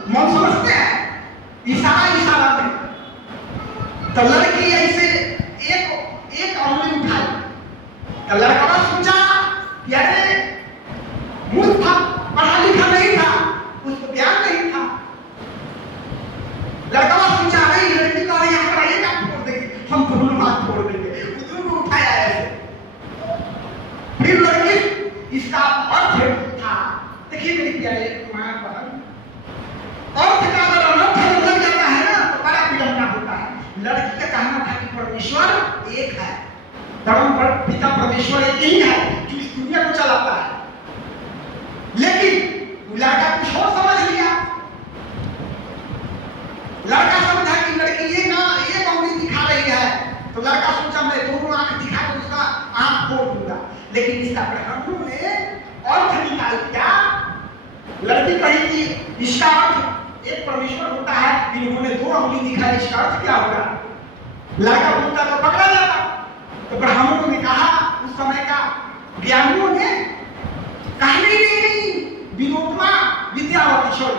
मौन समझते हैं, इशारा में। तो लड़की ऐसे एक अंगुली उठाई, तो लड़का सोचा कि अरे मूर्ख था, पढ़ा लिखा नहीं था, उसको ज्ञान नहीं था। लड़का सोचा अरे लड़की या एक मां बहन, अर्थ का अगर अनर्थ लग जाता है ना तो बड़ा विडंबना होता है। लड़की का कहना था कि परमेश्वर एक है, परम पिता परमेश्वर एक ही है जो इस दुनिया को चलाता है। लेकिन लड़का कुछ और समझ लिया। लड़का समझा कि लड़की एक उंगली दिखा रही है, तो लड़का सोचा मैं दोनों आंख दिखा कर उसका आंख फोड़ दूंगा। लेकिन इसका ब्राह्मणों ने अर्थ निकाल दिया। लड़की कही कि इसका अर्थ एक परमेश्वर होता है, इन्होंने दो उंगली दिखाई, इसका अर्थ क्या होगा? लड़का बोलता तो पकड़ा जाता। तो ब्राह्मणों ने कहा, उस समय का ज्ञानियों ने कहा नहीं, विनोदमा विद्यावती छोड़,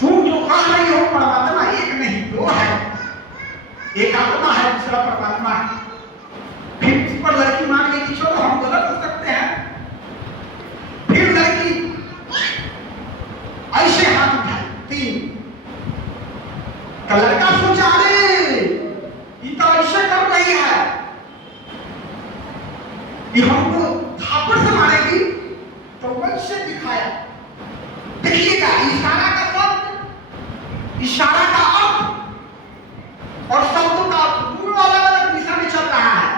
तुम जो कह रही हो परमात्मा एक नहीं दो है, एक आत्मा है दूसरा परमात्मा है। फिर उस पर लड़की मान गई कि चलो हम गलत हो सकते हैं। फिर लड़की ऐसे हाथ उठाई 3, तो लड़का सोचा अरे ये तो ऐसे कर रही है, ये हमको थापड़ से मारेगी। तो वैसे दिखाया। देखिएगा इशारा का शब्द, इशारा का अर्थ और शब्दों का अर्थ दोनों अलग अलग दिशा में चल रहा है।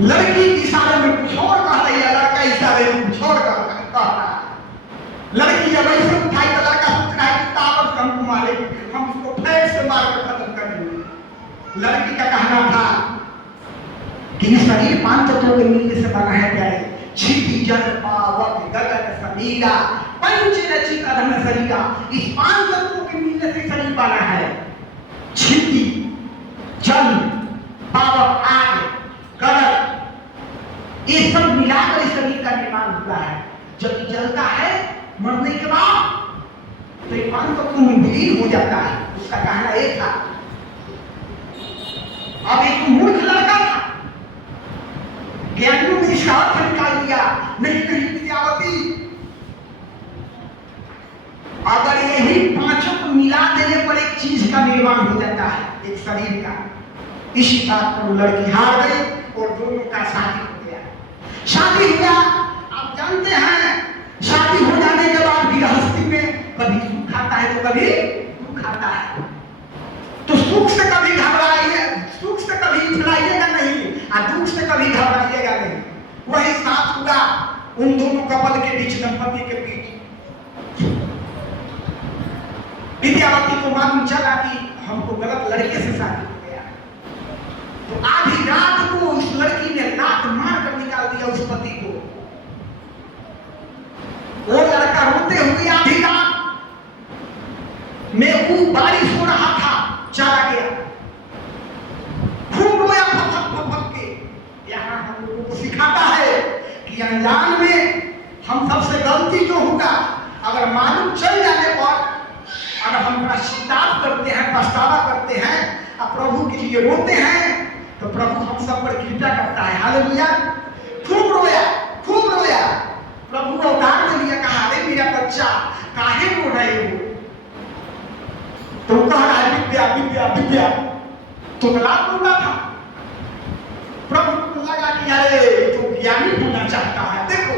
लड़की इशारे में कुछ और कह रही है, लड़का इशारे में कुछ और कह रहा है। लड़की जब ऐसे उठाई तो लड़का सोच रहा है कि ताकत से हमको मारेगी, हम उसको फेंक से मार कर खत्म कर देंगे। लड़की का कहना था कि ये शरीर 5 तत्वों के मिलने से बना है प्यारे। क्षिति जल पावक गगन समीरा पंच रचित अधम शरीरा। इस 5 तत्वों के मिलने से शरीर बना है। क्षिति जल पावक आग गगन, ये सब मिलाकर इस शरीर का निर्माण हुआ है। जब ये जलता है मरने के बाद तो ये 5 तत्वों में विलीन हो जाता है। उसका कहना एक था। अब एक मूर्ख लड़का था, ज्ञानियों ने इसका अर्थ निकाल दिया। नहीं विद्यावती, अगर यही 5 को मिला देने पर एक चीज का निर्माण हो जाता है, एक शरीर का। इसी बात पर लड़की हार गई और दोनों का शादी हो गया। शादी हुआ। आप जानते हैं शादी हो जाने के बाद गृहस्थी में कभी सुख आता है तो कभी दुख आता है। तो सुख से कभी घबराइए, सुख से कभी इतराइएगा नहीं और दुख से कभी घबराइएगा नहीं। वही साथ हुआ उन दोनों कपल के बीच, दंपति के बीच। विद्यावती को मालूम चला कि हमको गलत लड़के से शादी हो गया। तो आधी रात को उस लड़की ने लात मार कर निकाल दिया उस पति को। वो लड़का रोते हुए आधी रात में वो बारिश हो रहा था, चला गया, खूब रोया फपक के। यहाँ हम लोगों को सिखाता है कि अनजान में हम सबसे गलती जो होगा, अगर मालूम चल जाने पर अगर हम पश्चाताप करते हैं, पछतावा करते हैं और प्रभु के लिए रोते हैं तो प्रभु हम सब पर कृपा करता है। हालेलुया। खूब रोया, खूब रोया। प्रभु को उतार में लिया, कहा अरे मेरा बच्चा काहे रो रहे हो? तो कह रहा है विद्या विद्या विद्या। तो गलत बोला था। प्रभु को लगा कि अरे तो ज्ञानी होना चाहता है। देखो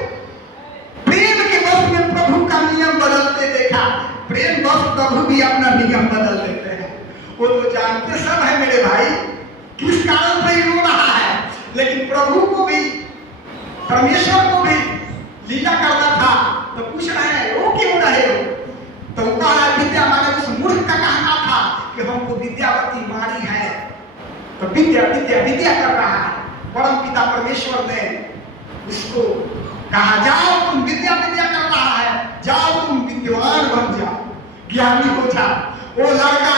प्रेम के वश में प्रभु का नियम बदलते देखा। प्रेम वश प्रभु भी अपना नियम बदल देते हैं। वो तो जानते सब है मेरे भाई किस कारण से रो रहा है, लेकिन प्रभु को भी, परमेश्वर को भी लीला करना था। तो पूछ रहे हैं रो क्यों रहे हो? तो कहा विद्या माने उस मूर्ख का कहना था कि हमको विद्यावती मारी है। तो विद्या विद्या विद्या कर रहा है। परम पिता परमेश्वर ने उसको कहा जाओ तुम विद्या विद्या कर रहा है, जाओ तुम विद्वान बन जाओ, ज्ञानी हो जाओ। वो लड़का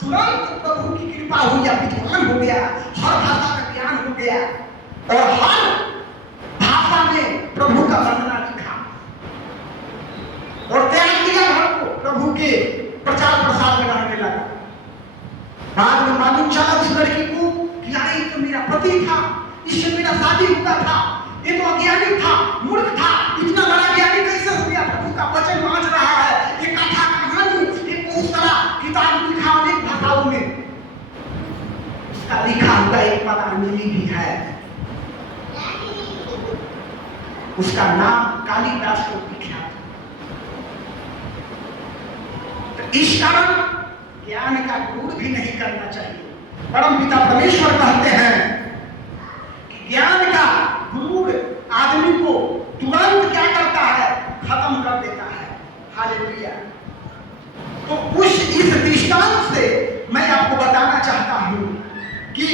तुरंत प्रभु की कृपा हुई, विद्वान हो गया, हर भाषा का ज्ञान हो गया और हर भाषा में प्रभु का वंदना लिखा और त्याग दिया घर को, प्रभु के प्रचार प्रसार में रहने लगा। बाद में मालूम चला उस लड़की को कि अरे तो मेरा पति था, इससे मेरा शादी हुआ था, ये तो अज्ञानी था, मूर्ख था, इतना बड़ा ज्ञानी कैसे हो गया? प्रभु का वचन बांट रहा है, ये कथा कहानी, ये बहुत सारा किताब लिखा अनेक भाषाओं में। उसका लिखा हुआ एक पदानुली भी है, उसका नाम कालिदास को विख्यात इस कारण ज्ञान का क्रोध भी नहीं करना चाहिए। परम पिता परमेश्वर कहते हैं कि ज्ञान का क्रोध आदमी को तुरंत क्या करता है, खत्म कर देता है। हालेलुया। तो इस दृष्टांत से मैं आपको बताना चाहता हूं कि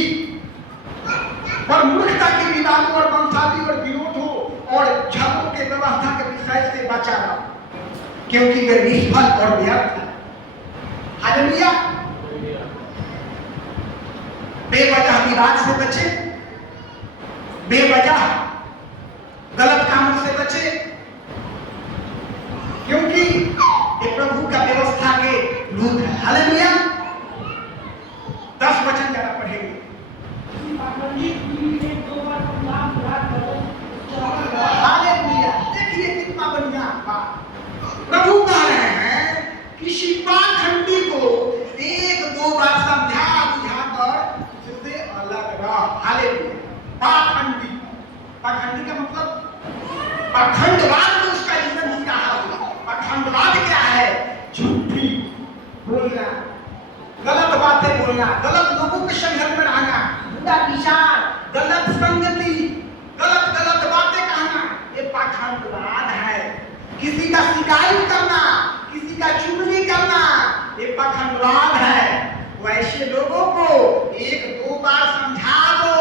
पर मूर्खता के विवाद और वंशादी और विरोध हो और झगड़ों के व्यवस्था के विषय से बचा रहो, क्योंकि वे निष्फल और व्यर्थ है। हालेलुया। बेवजह विवाद से बचे, बेवजह गलत कामों से बचे, क्योंकि ये प्रभु का व्यवस्था के दूत है। हालेलुया। 10 वचन जरा पढ़ेंगे। हालेलुया। देखिए कितना बढ़िया बात प्रभु कह रहे हैं। किसी पाखंडी को 1-2 बार समझा बुझाकर उससे अलग रह। हालेलुया। पाखंडी, पाखंडी का मतलब पाखंडवाद में उसका जीवन जी रहा होगा। पाखंडवाद क्या है? झूठी बोलना, गलत बातें बोलना, गलत लोगों के संगत में रहना, बुरा विचार, गलत संगति, गलत गलत बातें कहना, ये पाखंडवाद है। किसी का शिकायत करना, किसी का चुगली करना, ये पाखंडवाद है। वैसे लोगों को 1-2 बार समझा दो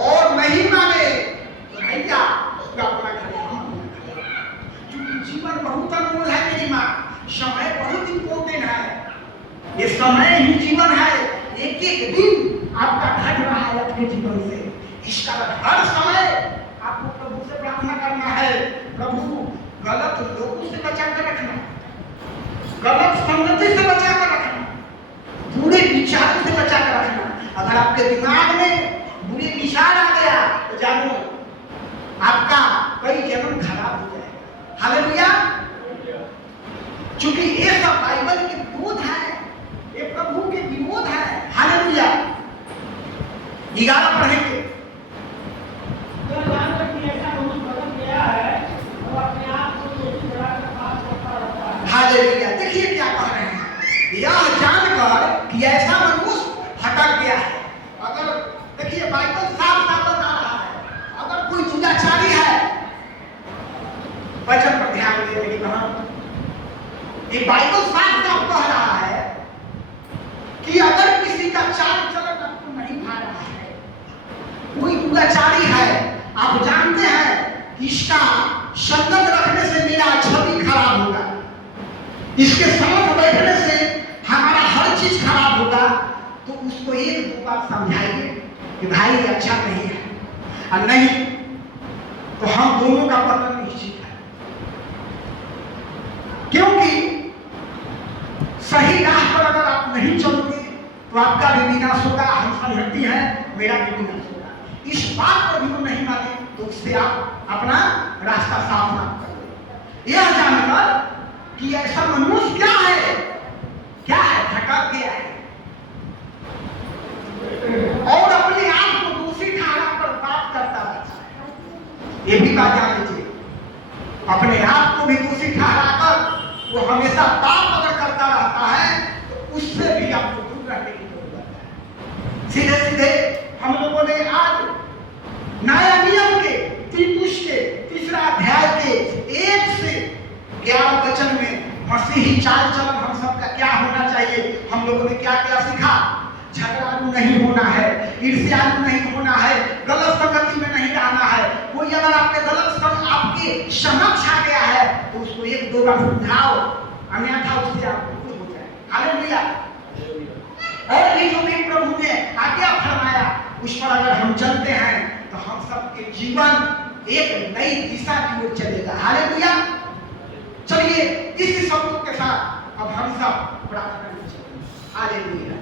और नहीं माने तो भैया अपना क्योंकि जीवन बहुत अनमोल है मेरी माँ। समय बहुत इंपॉर्टेंट है। ये समय ही जीवन है। एक एक दिन आपका घट रहा है अपने जीवन से। इस कारण हर समय आपको प्रभु से प्रार्थना करना है, प्रभु गलत लोगों से बचा कर रखना, गलत संगति से बचा कर रखना, बुरे विचारों से बचा कर रखना। अगर आपके दिमाग में बुरे विचार आ गया तो जानो आपका कई जन्म खराब हो जाएगा। हालेलुया। क्योंकि ये सब बाइबल के विरोध है, ये प्रभु के विरोध है। हालेलुया। 11 पढ़ेंगे। हालेलुया। देखिए क्या कह रहे हैं। यह जानकर कि ऐसा मनुष्य भटक गया है। अगर देखिए बाइबल साफ साफ बता रहा है, अगर कोई दुराचारी है, वचन पर ध्यान दें मेरी बहन। ये बाइबल साफ साफ कह रहा है कि अगर किसी का चाल चलन आपको नहीं भा रहा है, कोई दुराचारी है, आप जानते हैं कि इसका संगत रखने से मेरा छवि खराब होगा, इसके साथ बैठने से हमारा हर चीज खराब होगा, तो उसको 1-2 बार समझाइए कि भाई ये अच्छा नहीं है, और नहीं तो हम दोनों का पतन निश्चित है। क्योंकि सही राह पर अगर आप नहीं चलोगे तो आपका भी विनाश होगा। हम संगति हैं, मेरा भी विनाश होगा। इस बात पर भी वो नहीं माने तो उससे आप अपना रास्ता साफ ना करो। यह जानकर कि ऐसा मनुष्य क्या है, क्या है, भटक गया है और अपने आप को दूसरी ठहरा कर बात करता रहता है। ये भी बात जान लीजिए, अपने आप को भी दूसरी ठहरा कर वो हमेशा पाप अगर करता रहता है तो उससे भी आपको दूर रहने की जरूरत है। सीधे सीधे हम लोगों ने आज नया नियम के तीतुस के 3 अध्याय के 1 से 11 वचन में मसीही चाल चलन हम सबका क्या होना चाहिए, हम लोगों ने क्या क्या सीखा। झगड़ालू नहीं होना है, ईर्ष्यालु नहीं होना है, गलत संगति में नहीं रहना है। कोई अगर आपके गलत संग आपके समक्ष आ गया है तो उसको 1-2 बार समझाओ, अन्यथा उससे आप दूर हो जाए। हालेलुया। और भी जो भी प्रभु ने आज्ञा फरमाया उस पर अगर हम चलते हैं तो हम सबके जीवन एक नई दिशा की ओर चलेगा। हालेलुया। चलिए इसी शब्दों के साथ अब हम सब प्रार्थना करें। हालेलुया।